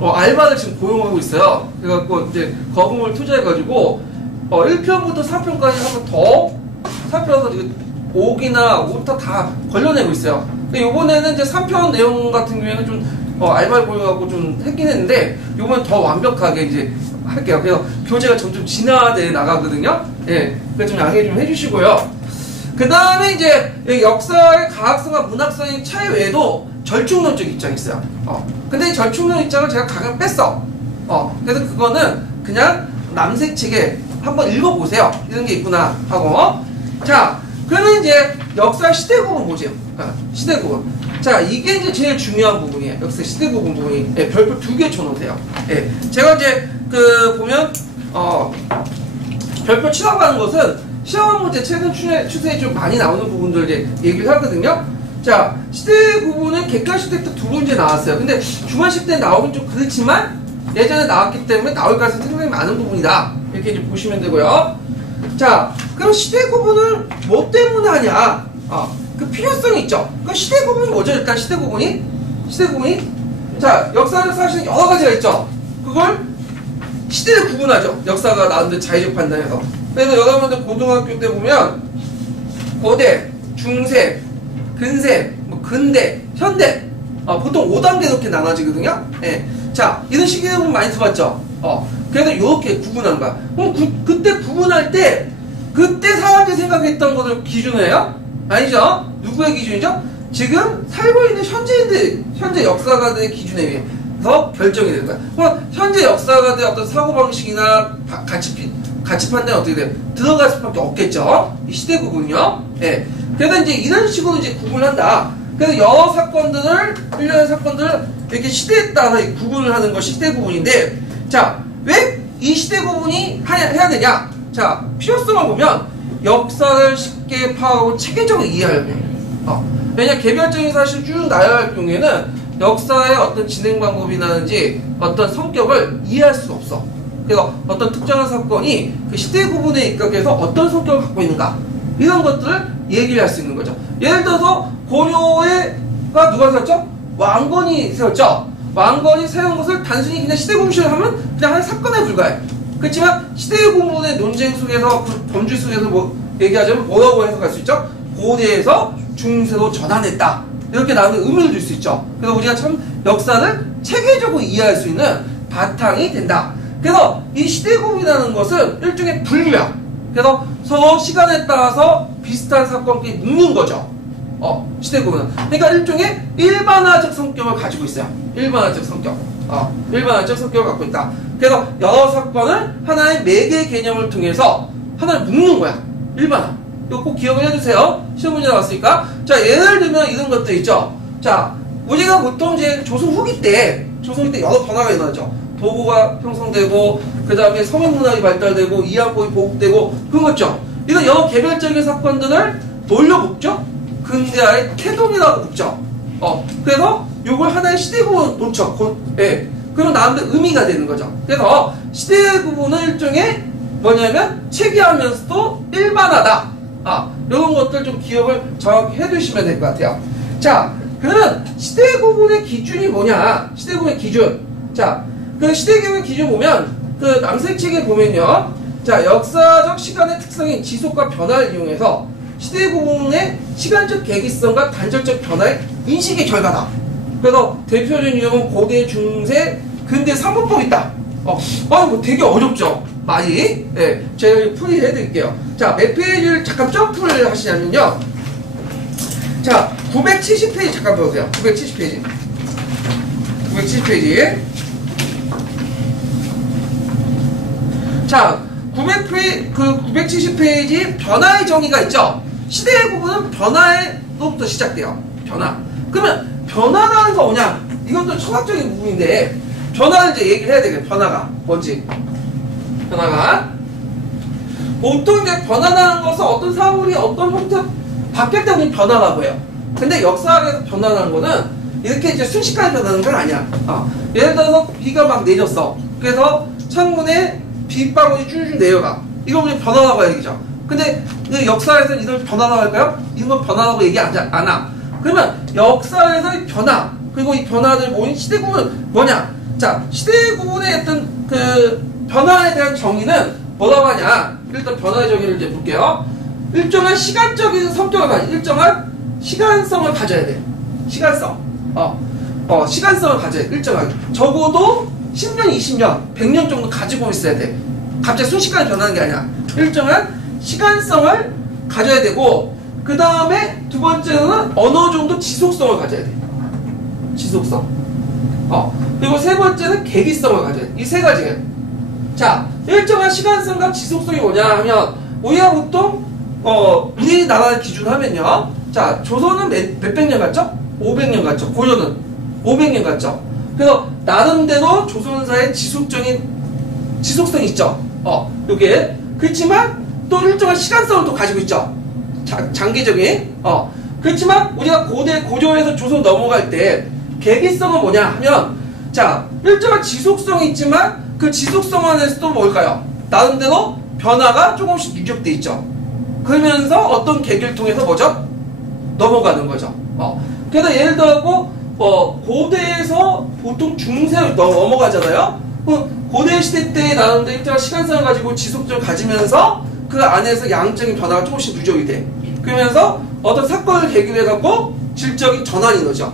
알바를 지금 고용하고 있어요. 그래갖고 이제 거금을 투자해가지고, 1편부터 4편까지 한번 더 살펴서 5기나 5타 다 걸려내고 있어요. 근데 요번에는 이제 3편 내용 같은 경우에는 좀 알바를 고용하고 좀 했긴 했는데 요번엔 더 완벽하게 이제 할게요. 그래서 교재가 점점 진화돼 나가거든요. 예, 그래서 좀 양해 좀 해주시고요. 그 다음에 이제 역사의 가학성과 문학성의 차이 외에도 절충론적 입장이 있어요. 근데 이 절충론 입장을 제가 가끔 뺐어. 그래서 그거는 그냥 남색책에 한번 읽어보세요. 이런 게 있구나 하고. 자, 그러면 이제 역사 시대 구분 보세요. 시대 구분. 자, 이게 이제 제일 중요한 부분이에요. 역사 시대 구분 부분이. 예, 별표 2개 쳐놓으세요. 예, 제가 이제 보면 별표 치라고 하는 것은 시험 문제 최근 추세에 좀 많이 나오는 부분들 이제 얘기를 하거든요. 자, 시대 구분은 객관식 때 두 문제 나왔어요. 근데 주관식 때 나오긴 좀 그렇지만 예전에 나왔기 때문에 나올 가능성이 상당히 많은 부분이다. 이렇게 이제 보시면 되고요. 자, 그럼 시대 구분을 뭐 때문에 하냐? 그 필요성이 있죠. 그 시대 구분이 뭐죠? 일단 시대 구분이? 자, 역사적 사실은 여러 가지가 있죠. 그걸 시대를 구분하죠. 역사가 나오는데 자의적 판단해서. 그래서 여러분들 고등학교 때 보면 고대, 중세, 근세, 뭐 근대, 현대 보통 5단계 이렇게 나눠지거든요. 예. 자, 이런 시기에 보면 많이 들어봤죠. 그래서 이렇게 구분한 거야. 그럼 그때 구분할 때 그때 사람들이 생각했던 것을 기준으로 해요? 아니죠? 누구의 기준이죠? 지금 살고 있는 현재 역사가들의 기준에 의해서 결정이 되는 거야. 그럼 현재 역사가들의 어떤 사고방식이나 가치 판단이 어떻게 돼요? 들어갈 수밖에 없겠죠? 이 시대 구분이요. 예. 그래서 이제 이런 식으로 이제 구분한다. 그래서 여러 사건들을, 일련의 사건들을 이렇게 시대에 따라서 구분을 하는 것이 시대 구분인데, 자, 왜 이 시대 구분이 해야 되냐? 자, 필요성을 보면 역사를 쉽게 파악하고 체계적으로 이해하려면 왜냐, 개별적인 사실을 쭉 나열할 경우에는 역사의 어떤 진행 방법이라든지 어떤 성격을 이해할 수가 없어. 그래서 어떤 특정한 사건이 그 시대 구분에 입각해서 어떤 성격을 갖고 있는가, 이런 것들을 얘기를 할 수 있는 거죠. 예를 들어서 고려가 누가 세웠죠? 왕건이 세웠죠. 왕건이 세운 것을 단순히 그냥 시대 공시를 하면 그냥 한 사건에 불과해. 그렇지만 시대 구분의 논쟁 속에서, 그 범주 속에서 뭐 얘기하자면 뭐라고 해석할 수 있죠? 고대에서 중세로 전환했다. 이렇게 나오는 의미를 줄 수 있죠. 그래서 우리가 참 역사를 체계적으로 이해할 수 있는 바탕이 된다. 그래서 이 시대 구분이라는 것은 일종의 분류야. 그래서 서로 시간에 따라서 비슷한 사건끼리 묶는 거죠. 시대 구분은. 그러니까 일종의 일반화적 성격을 가지고 있어요. 일반화적 성격. 일반화적 성격을 갖고 있다. 그래서 여러 사건을 하나의 매개 개념을 통해서 하나를 묶는 거야. 일반화. 이거 꼭 기억을 해주세요. 시험 문제 나왔으니까. 자, 예를 들면 이런 것들 있죠. 자, 우리가 보통 이제 조선 후기 때 여러 변화가 일어나죠. 도구가 형성되고, 그 다음에 서민문학이 발달되고, 이항법이 보급되고, 그런 거 있죠. 이런 여러 개별적인 사건들을 돌려 묶죠? 근대화의 태동이라고 묶죠. 그래서 요걸 하나의 시대 구분 놓죠. 예. 그럼 나름대로 의미가 되는 거죠. 그래서 시대 구분은 일종의 뭐냐면 체계하면서도 일반화다. 이런 것들 좀 기억을 정확히 해두시면 될 것 같아요. 자, 그러면 시대 구분의 기준이 뭐냐? 시대 구분의 기준. 자, 그 시대 구분의 기준 보면 그 남색책에 보면요. 자, 역사적 시간의 특성인 지속과 변화를 이용해서 시대 구분의 시간적 계기성과 단절적 변화의 인식의 결과다. 그래서 대표적인 유형은 고대, 중세, 근대 3문법이 있다. 뭐 되게 어렵죠? 많이. 예, 제가 풀이해 드릴게요. 자, 몇 페이지를 잠깐 점프를 하시냐면요. 자, 970페이지 잠깐 보세요. 970페이지. 970페이지. 자, 970페이지 변화의 정의가 있죠? 시대의 구분은 변화로부터 시작돼요. 변화. 그러면 변화라는 거 뭐냐? 이것도 철학적인 부분인데, 변화를 이제 얘기를 해야 되겠네. 변화가. 뭔지. 변화가. 보통 이제 변화라는 것은 어떤 사물이 어떤 형태 바뀔 때 우리 변화라고 해요. 근데 역사학에서 변화라는 거는 이렇게 이제 순식간에 변하는 건 아니야. 예를 들어서 비가 막 내렸어. 그래서 창문에 빗방울이 줄줄 내려가. 이거 우리 변화라고 해야 되죠. 근데 역사에서는 이걸 변화라고 할까요? 이런 건 변화라고 얘기 안 하. 그러면 역사에서의 변화, 그리고 이 변화들 모인 시대 구분은 뭐냐? 자, 시대 구분의 어떤 그 변화에 대한 정의는 뭐라고 하냐? 일단 변화의 정의를 이제 볼게요. 일정한 시간적인 성격을 가진, 일정한 시간성을 가져야 돼. 시간성. 시간성을 가져야 돼. 일정하게. 적어도 10년, 20년, 100년 정도 가지고 있어야 돼. 갑자기 순식간에 변하는 게 아니야. 일정한 시간성을 가져야 되고, 그 다음에 두 번째는 어느 정도 지속성을 가져야 돼. 지속성. 그리고 세 번째는 계기성을 가져야 돼. 이 세 가지예요. 자, 일정한 시간성과 지속성이 뭐냐 하면, 우리가 보통, 우리나라를 기준으로 하면요. 자, 조선은 몇백 년 갔죠? 500년 갔죠. 고려는 500년 갔죠. 그래서, 나름대로 조선사의 지속성이 있죠. 요게. 그렇지만, 또 일정한 시간성을 또 가지고 있죠. 장기적인. 그렇지만, 우리가 고조에서 조선 넘어갈 때, 계기성은 뭐냐 하면, 자, 일정한 지속성이 있지만, 그 지속성 안에서도 뭘까요? 나름대로 변화가 조금씩 누적돼 있죠. 그러면서 어떤 계기를 통해서 뭐죠? 넘어가는 거죠. 그래서 예를 들어, 고대에서 보통 중세로 넘어가잖아요? 고대 시대 때 나름대로 일정한 시간성을 가지고 지속적으로 가지면서 그 안에서 양적인 변화가 조금씩 누적이 돼. 그러면서 어떤 사건을 계기로 해갖고 질적인 전환이 거죠.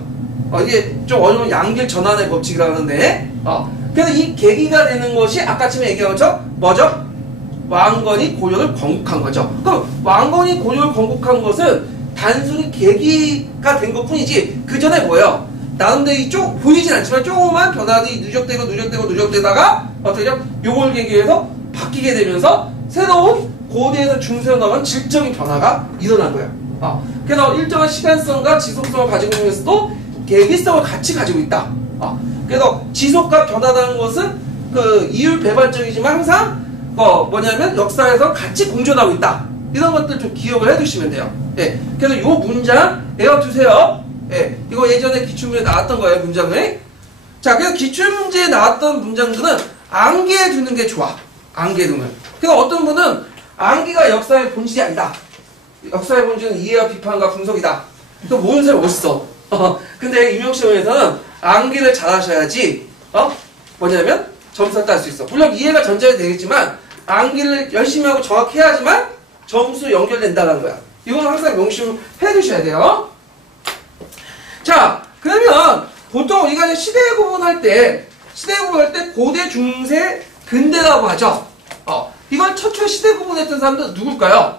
이게 좀 어려운 양길 전환의 법칙이라고 하는데, 그래서 이 계기가 되는 것이 아까 처음에 얘기한 것처럼 뭐죠? 왕건이 고려를 건국한 거죠. 그럼 왕건이 고려를 건국한 것은 단순히 계기가 된 것 뿐이지, 그 전에 뭐예요? 나름대로 이쪽 보이진 않지만 조그만 변화들이 누적되다가 어떻게 죠? 요걸 계기해서 바뀌게 되면서 새로운 고대에서 중세로 넘어간 질적인 변화가 일어난 거예요. 그래서 일정한 시간성과 지속성을 가지고 있으면서도 계기성을 같이 가지고 있다. 그래서 지속과 변화라는 것은 그 이율 배반적이지만 항상 뭐냐면 역사에서 같이 공존하고 있다. 이런 것들 좀 기억을 해두시면 돼요. 예. 그래서 요 문장 외워두세요. 예. 이거 예전에 기출문제에 나왔던 거예요, 문장을. 자, 그래서 기출문제에 나왔던 문장들은 암기해 두는 게 좋아. 암기해 두는. 그래서 어떤 분은 암기가 역사의 본질이 아니다. 역사의 본질은 이해와 비판과 분석이다. 또 모르는 사람이 어딨어. 근데 임용시험에서는 암기를 잘 하셔야지, 뭐냐면 점수를 딸 수 있어. 물론 이해가 전제가 되겠지만, 암기를 열심히 하고 정확히 해야지만 점수 연결된다는 거야. 이건 항상 명심 해두셔야 돼요. 자, 그러면 보통 우리가 이제 시대 구분할 때 고대, 중세, 근대라고 하죠. 이걸 최초에 시대 구분했던 사람들은 누굴까요?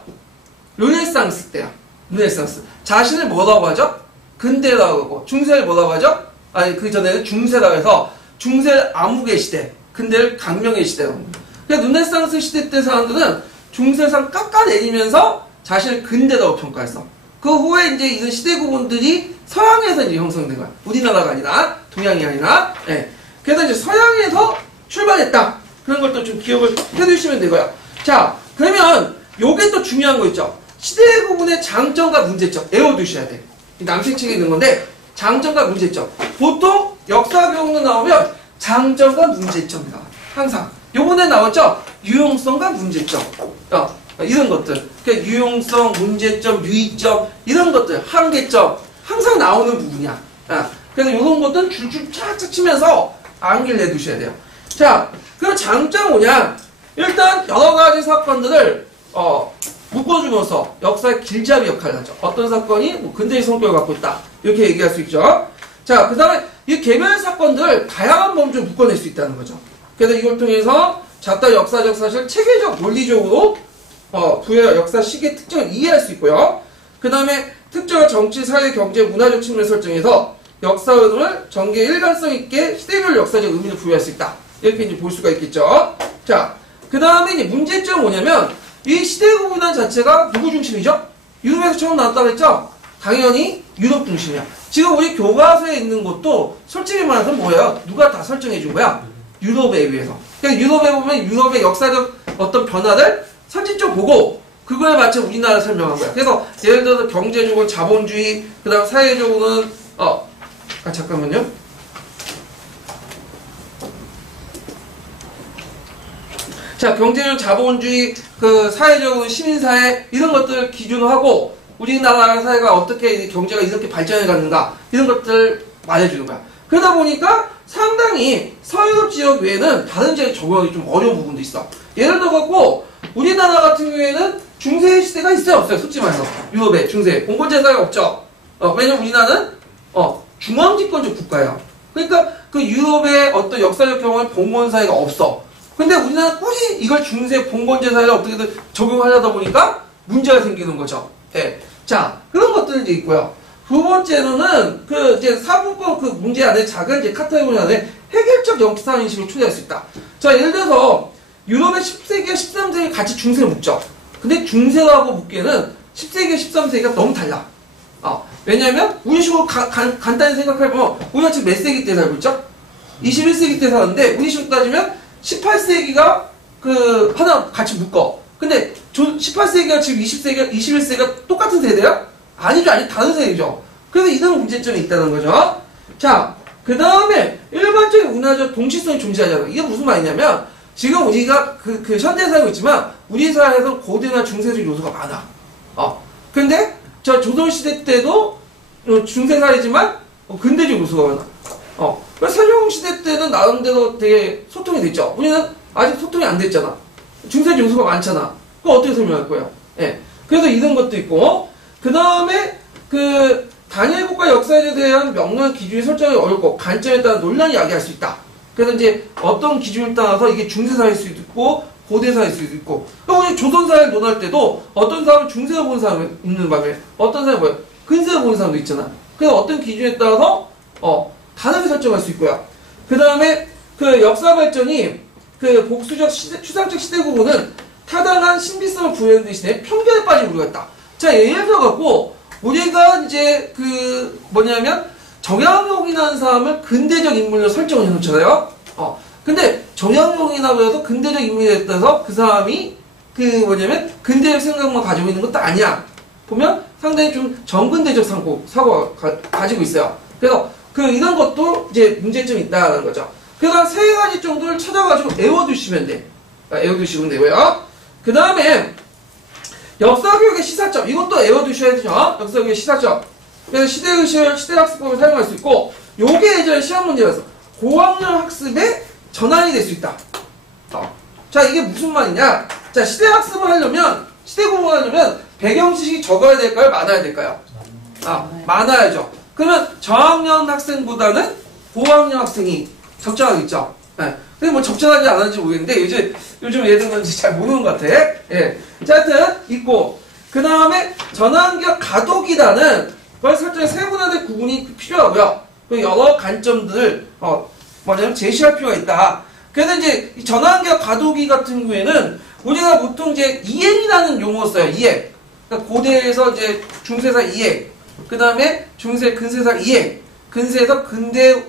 르네상스 때야. 르네상스. 자신을 뭐라고 하죠? 근대라고 하고, 중세를 뭐라고 하죠? 아니, 그 전에는 중세라고 해서, 중세를 암흑의 시대, 근대를 강명의 시대라고 합니다. 그러니까 르네상스 시대 때 사람들은 중세상 깎아내리면서 자신을 근대라고 평가했어. 그 후에 이제 이런 시대 구분들이 서양에서 이제 형성된 거야. 우리나라가 아니라, 동양이 아니라, 예. 그래서 이제 서양에서 출발했다. 그런 것도 좀 기억을 해두시면 되고요. 자, 그러면 요게 또 중요한 거 있죠. 시대 구분의 장점과 문제점 외워두셔야 돼. 남색 책에 있는 건데, 장점과 문제점. 보통 역사 교육로 나오면 장점과 문제점이 나와. 항상. 요번에 나왔죠? 유용성과 문제점. 이런 것들. 그러니까 유용성, 문제점, 유의점, 이런 것들, 한계점. 항상 나오는 부분이야. 그래서 이런 것들은 줄줄 쫙쫙 치면서 암기를 해두셔야 돼요. 자, 그럼 장점은 뭐냐? 일단 여러 가지 사건들을 묶어주면서 역사의 길잡이 역할을 하죠. 어떤 사건이 뭐 근대의 성격을 갖고 있다. 이렇게 얘기할 수 있죠. 자, 그 다음에 이 개별 사건들을 다양한 범주로 묶어낼 수 있다는 거죠. 그래서 이걸 통해서 작다 역사적 사실 체계적 논리적으로 부여 역사 시기의 특징을 이해할 수 있고요. 그 다음에 특정한 정치, 사회, 경제, 문화적 측면을 설정해서 역사 흐름을 전개 일관성 있게 시대별 역사적 의미를 부여할 수 있다. 이렇게 이제 볼 수가 있겠죠. 자, 그 다음에 이제 문제점은 뭐냐면 이 시대 구분단 자체가 누구 중심이죠? 유럽에서 처음 나왔다고 했죠? 당연히 유럽 중심이야. 지금 우리 교과서에 있는 것도 솔직히 말해서 뭐예요? 누가 다 설정해 준 거야? 유럽에 의해서. 그러니까 유럽에 보면 유럽의 역사적 어떤 변화를 선진적 보고 그거에 맞춰 우리나라를 설명한 거야. 그래서 예를 들어서 경제적으로 자본주의, 그 다음 사회적으로는 잠깐만요. 자, 경제적 자본주의, 그 사회적으로 시민사회 이런 것들을 기준으로 하고 우리나라 사회가 어떻게 경제가 이렇게 발전해 갔는가 이런 것들을 말해주는 거야. 그러다 보니까 상당히 서유럽 지역 외에는 다른 지역에 적용하기 좀 어려운 부분도 있어. 예를 들어갖고 우리나라 같은 경우에는 중세 시대가 있어요, 없어요? 솔직히 말해서 유럽에 중세 봉건제 사회가 없죠. 왜냐면 우리나라는 중앙집권적 국가예요. 그러니까 그 유럽의 어떤 역사적 경험에 봉건 사회가 없어. 근데 우리나라 굳이 이걸 중세 봉건제 사회를 어떻게든 적용하려다 보니까 문제가 생기는 거죠. 예. 자, 그런 것들이 이제 있고요. 두 번째로는 그 이제 사분법 그 문제 안에 작은 이제 카테고리 안에 해결적 역사 인식을 초래할 수 있다. 자, 예를 들어서 유럽의 10세기와 13세기 같이 중세를 묶죠. 근데 중세라고 묶기에는 10세기와 13세기가 너무 달라. 왜냐면 우리 식으로 간단히 생각해보면 우리가 지금 몇 세기 때 살고 있죠? 21세기 때 사는데 우리 식으로 따지면 18세기가 그 하나 같이 묶어. 근데 18세기가 지금 20세기가 21세기가 똑같은 세대야? 아니죠. 아니 다른 세대죠. 그래서 이런 문제점이 있다는 거죠. 자, 그 다음에 일반적인 문화적 동시성이 존재하잖아. 이게 무슨 말이냐면 지금 우리가 그 현대에 살고 있지만 우리 사회에서 고대나 중세적 요소가 많아. 근데 저 조선시대 때도 중세사회지만 근대적 요소가 많아. 그러니까 세종시대 때는 나름대로 되게 소통이 됐죠. 우리는 아직 소통이 안 됐잖아. 중세적 요소가 많잖아. 그거 어떻게 설명할 거예요? 예. 그래서 이런 것도 있고, 그 다음에 그 단일 국가 역사에 대한 명료한 기준이 설정이 어렵고 관점에 따라 논란이 야기할 수 있다. 그래서 이제 어떤 기준을 따라서 이게 중세사일 수도 있고 고대사일 수도 있고. 그러니까 우리 조선사를 논할 때도 어떤 사람은 중세를 보는 사람이 있는 반면에 어떤 사람은 뭐야? 근세를 보는 사람도 있잖아. 그래서 어떤 기준에 따라서 다르게 설정할 수 있고요. 그 다음에 그 역사 발전이 그 복수적 추상적 시대 구분은 타당한 신비성을 부여하는 대신에 편견에 빠진 우려가 있다. 자, 예를 들어갖고 우리가 이제 그 뭐냐면 정약용이라는 사람을 근대적 인물로 설정을 해놓잖아요. 근데 정약용이라고 해서 근대적 인물이 됐다서 그 사람이 그 뭐냐면 근대적 생각만 가지고 있는 것도 아니야. 보면 상당히 좀 정근대적 사고가 가지고 있어요. 그래서 이런 것도 이제 문제점이 있다는 거죠. 그래서 세 가지 정도를 찾아가지고 외워두시면 돼. 외워두시면 되고요. 그 다음에 역사교육의 시사점. 이것도 외워두셔야 되죠. 역사교육의 시사점. 그래서 시대의식, 시대학습법을 사용할 수 있고, 요게 예전에 시험 문제라서 고학년 학습의 전환이 될 수 있다. 자, 이게 무슨 말이냐? 자, 시대학습을 하려면, 시대 공부를 하려면 배경 지식이 적어야 될까요? 많아야 될까요? 많아야죠. 그러면 저학년 학생보다는 고학년 학생이 적절하겠죠. 네. 근데 뭐 적절하지 않은지 모르겠는데 요즘 애들은 잘 모르는 것 같아. 예. 자, 하여튼 있고 그 다음에 전환기와 가독이라는 걸 설정해 세분화된 구분이 필요하고요. 그 여러 관점들을 뭐냐면 제시할 필요가 있다. 그래서 이제 이 전환기와 가독이 같은 경우에는 우리가 보통 이제 이행이라는 용어 써요. 이행. 그러니까 고대에서 이제 중세사 이행. 그 다음에 중세 근세사 이행. 근세에서 근대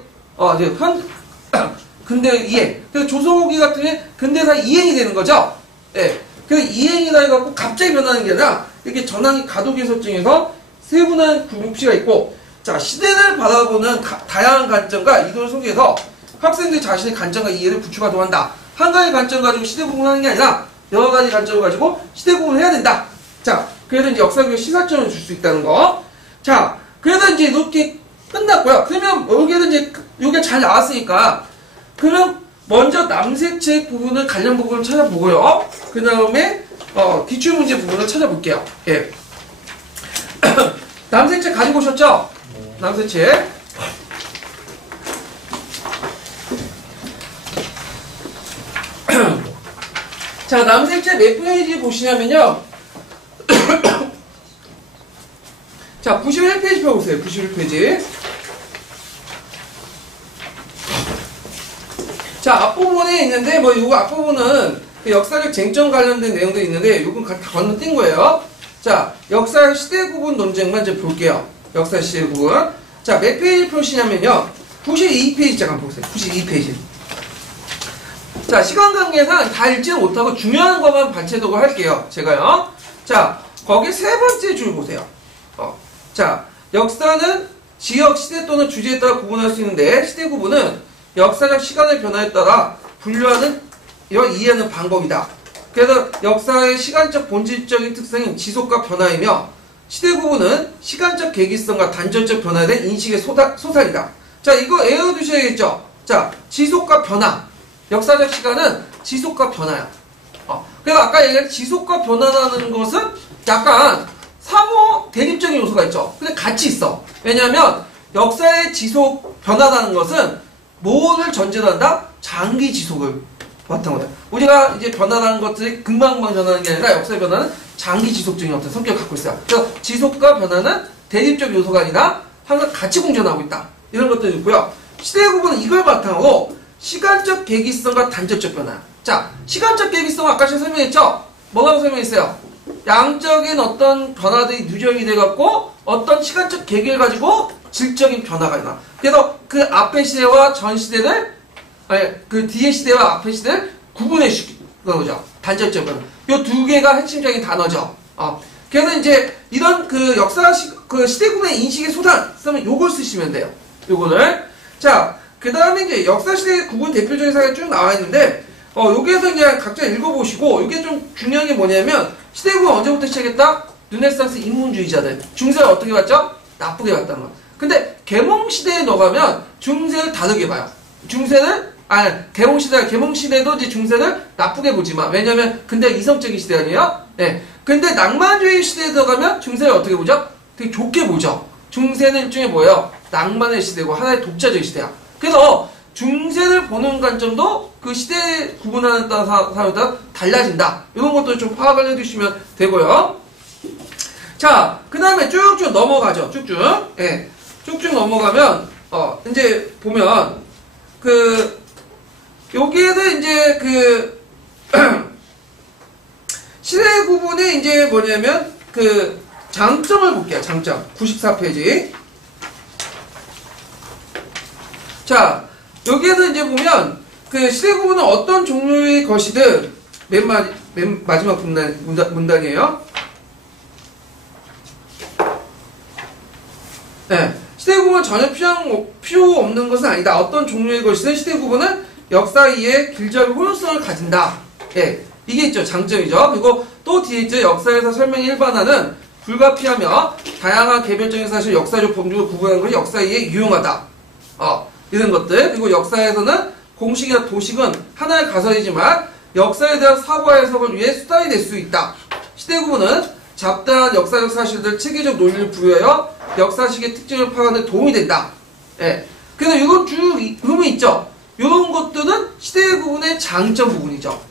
근대 이행. 그래서 조선후기 같은 경우에 근대사 이행이 되는 거죠. 예. 그 이행이라 해갖고 갑자기 변하는 게 아니라 이렇게 전환기 가독의 설정에서 세분화된 구분피가 있고, 자, 시대를 바라보는 다양한 관점과 이론을 소개해서 학생들 자신의 관점과 이해를 구축하도록 한다. 한 가지 관점 가지고 시대 구분하는 게 아니라 여러 가지 관점을 가지고 시대 구분을 해야 된다. 자, 그래서 이제 역사교육 시사점을 줄 수 있다는 거. 자, 그래서 이제 이렇게 끝났고요. 그러면 여기에는 이제 요게 잘 나왔으니까 그럼 먼저 남색책 부분을 관련 부분을 찾아보고요. 그 다음에 기출문제 부분을 찾아볼게요. 예. 남색책 가지고 오셨죠? 남색책. 자, 남색제 몇 페이지 보시냐면요. 자, 91페이지 펴보세요. 91페이지. 자, 앞부분에 있는데, 뭐, 요거 앞부분은 그 역사적 쟁점 관련된 내용도 있는데, 요건 다 건너뛴 거예요. 자, 역사 시대 구분 논쟁만 이제 볼게요. 역사 시대 구분. 자, 몇 페이지 표시냐면요. 92페이지 잠깐 보세요. 92페이지. 자, 시간 관계상 다 읽지는 못하고 중요한 것만 발췌독을 할게요. 제가요. 자, 거기 세 번째 줄 보세요. 자, 역사는 지역, 시대 또는 주제에 따라 구분할 수 있는데, 시대 구분은 역사적 시간의 변화에 따라 분류하는, 이해하는 방법이다. 그래서 역사의 시간적 본질적인 특성인 지속과 변화이며, 시대 구분은 시간적 계기성과 단전적 변화에 대한 인식의 소살이다. 자, 이거 외워두셔야겠죠? 자, 지속과 변화. 역사적 시간은 지속과 변화야. 그래서 아까 얘기한 지속과 변화라는 것은 약간 상호 대립적인 요소가 있죠. 근데 같이 있어. 왜냐하면 역사의 지속 변화라는 것은 뭐를 전제로 한다? 장기 지속을 바탕으로 해. 우리가 이제 변화라는 것들이 금방금방 변하는 게 아니라 역사의 변화는 장기 지속적인 어떤 성격을 갖고 있어요. 그래서 지속과 변화는 대립적 요소가 아니라 항상 같이 공존하고 있다. 이런 것들이 있고요. 시대 구분은 이걸 바탕으로 시간적 계기성과 단전적 변화. 자, 시간적 계기성은 아까 제가 설명했죠? 뭐라고 설명했어요? 양적인 어떤 변화들이 누적이 돼갖고 어떤 시간적 계기를 가지고 질적인 변화가 일어나. 그래서 그 앞의 시대와 전 시대를, 아니, 그 뒤의 시대와 앞의 시대를 구분해 주는 거죠. 단전적 변화. 요 두 개가 핵심적인 단어죠. 그래서 이제 이런 그 역사 그 시대 구분의 인식의 소단 쓰면 요걸 쓰시면 돼요. 요거를. 자, 그 다음에 이제 역사시대 구분 대표적인 사례가 쭉 나와 있는데, 여기에서 이제 각자 읽어보시고, 이게 좀 중요한 게 뭐냐면, 시대 구분 언제부터 시작했다? 르네상스 인문주의자들. 중세를 어떻게 봤죠? 나쁘게 봤다는 거. 근데, 계몽시대에 넣어가면, 중세를 다르게 봐요. 계몽시대도 이제 중세를 나쁘게 보지만, 왜냐면, 근데 이성적인 시대 아니에요? 네. 근데 낭만주의 시대에 들어가면, 중세를 어떻게 보죠? 되게 좋게 보죠. 중세는 일종의 뭐예요? 낭만의 시대고, 하나의 독자적인 시대야. 그래서 중세를 보는 관점도 그 시대 구분하는 사람에 따라 달라진다. 이런 것도 좀 파악을 해두시면 되고요. 자, 그 다음에 쭉쭉 넘어가죠. 쭉쭉. 예. 쭉쭉 넘어가면, 이제 보면, 여기에서 이제 시대 구분이 이제 뭐냐면, 장점을 볼게요. 장점. 94페이지. 자, 여기에서 이제 보면, 시대 구분은 어떤 종류의 것이든, 맨 마지막 문단이에요. 네. 시대 구분은 전혀 필요 없는 것은 아니다. 어떤 종류의 것이든 시대 구분은 역사 이해의 길잡이 효율성을 가진다. 예. 이게 있죠. 장점이죠. 그리고 또 뒤에 있죠. 역사에서 설명이 일반화는 불가피하며 다양한 개별적인 사실 역사적 범주를 구분하는 것이 역사 이해에 유용하다. 이런 것들. 그리고 역사에서는 공식이나 도식은 하나의 가설이지만 역사에 대한 사고와 해석을 위해 수단이 될 수 있다. 시대 구분은 잡다한 역사적 사실들 체계적 논리를 부여하여 역사식의 특징을 파악하는 데 도움이 된다. 예. 그래서 이건 쭉 의미 있죠. 이런 것들은 시대 구분의 장점 부분이죠.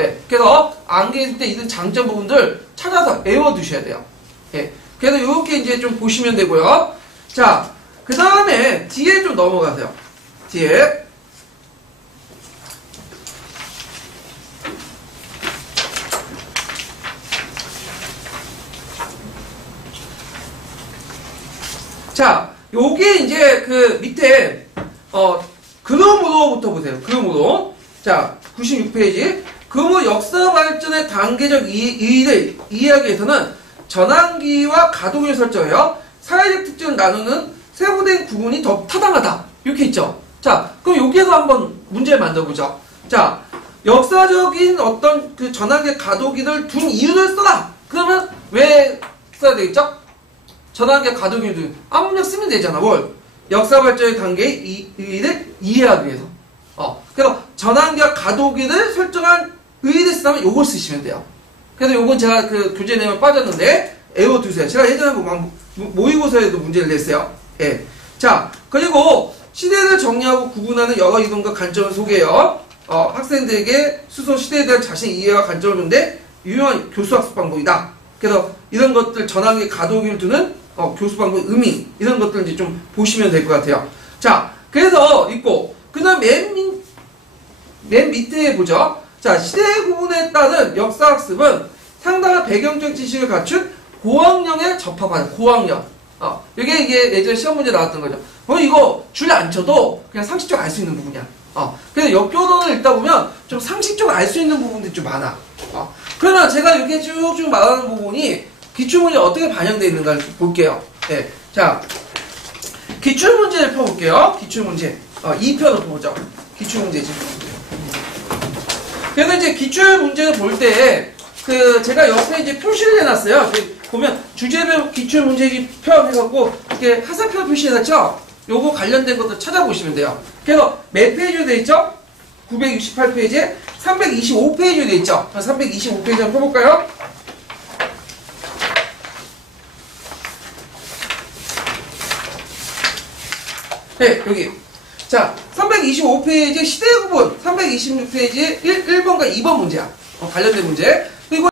예. 그래서 암기할 때 이런 장점 부분들 찾아서 외워두셔야 돼요. 예. 그래서 이렇게 이제 좀 보시면 되고요. 자, 그 다음에 뒤에 좀 넘어가세요. 뒤에. 자, 요게 이제 밑에, 그러므로부터 보세요. 그러므로. 자, 96페이지. 그러므로 역사 발전의 단계적 의의를 이해하기 위해서는 전환기와 가동을 설정해요. 사회적 특징을 나누는 세부된 구분이 더 타당하다. 이렇게 있죠. 자, 그럼 여기에서 한번 문제를 만들어보죠. 자, 역사적인 어떤 전환기 가동기를 둔 이유를 써라. 그러면 왜 써야 되겠죠? 전환기 가동기를 아무나 쓰면 되잖아. 뭘? 역사 발전의 단계의 의의를 이해하기 위해서. 그래서 전환기와 가동기를 설정한 의의를 쓰면 요걸 쓰시면 돼요. 그래서 요건 제가 교재 내용에 빠졌는데 외워두세요. 제가 예전에 모의고사에도 문제를 냈어요. 예. 자, 그리고 시대를 정리하고 구분하는 여러 이론과 관점을 소개해요. 학생들에게 수소 시대에 대한 자신의 이해와 관점을 주는데 유용한 교수 학습 방법이다. 그래서 이런 것들 전학의 가독을 두는 교수 방법의 의미 이런 것들 이제 좀 보시면 될 것 같아요. 자, 그래서 있고 그다음 맨 밑에 보죠. 자, 시대 구분에 따른 역사 학습은 상당한 배경적 지식을 갖춘 고학년에 접합하는 고학년. 이게 예전에 시험 문제 나왔던 거죠. 이거 줄 안 쳐도 그냥 상식적으로 알 수 있는 부분이야. 그래서 역교론을 읽다 보면 좀 상식적으로 알 수 있는 부분들이 좀 많아. 그러면 제가 이렇게 쭉쭉 말하는 부분이 기출문제에 어떻게 반영되어 있는가를 좀 볼게요. 네. 자, 기출문제를 펴볼게요. 기출문제. 2편을 보죠. 기출문제지. 그래서 이제 기출문제를 볼 때, 제가 옆에 이제 표시를 해놨어요. 보면 주제별 기출문제집 표 해갖고, 이렇게 하사표 표시해놨죠? 요거 관련된 것들 찾아보시면 돼요. 그래서 몇 페이지로 되어있죠? 968페이지에 325페이지로 되어있죠? 325페이지 한번 펴볼까요? 네, 여기. 자, 325페이지 시대구분, 326페이지 1번과 2번 문제야. 관련된 문제. 그리고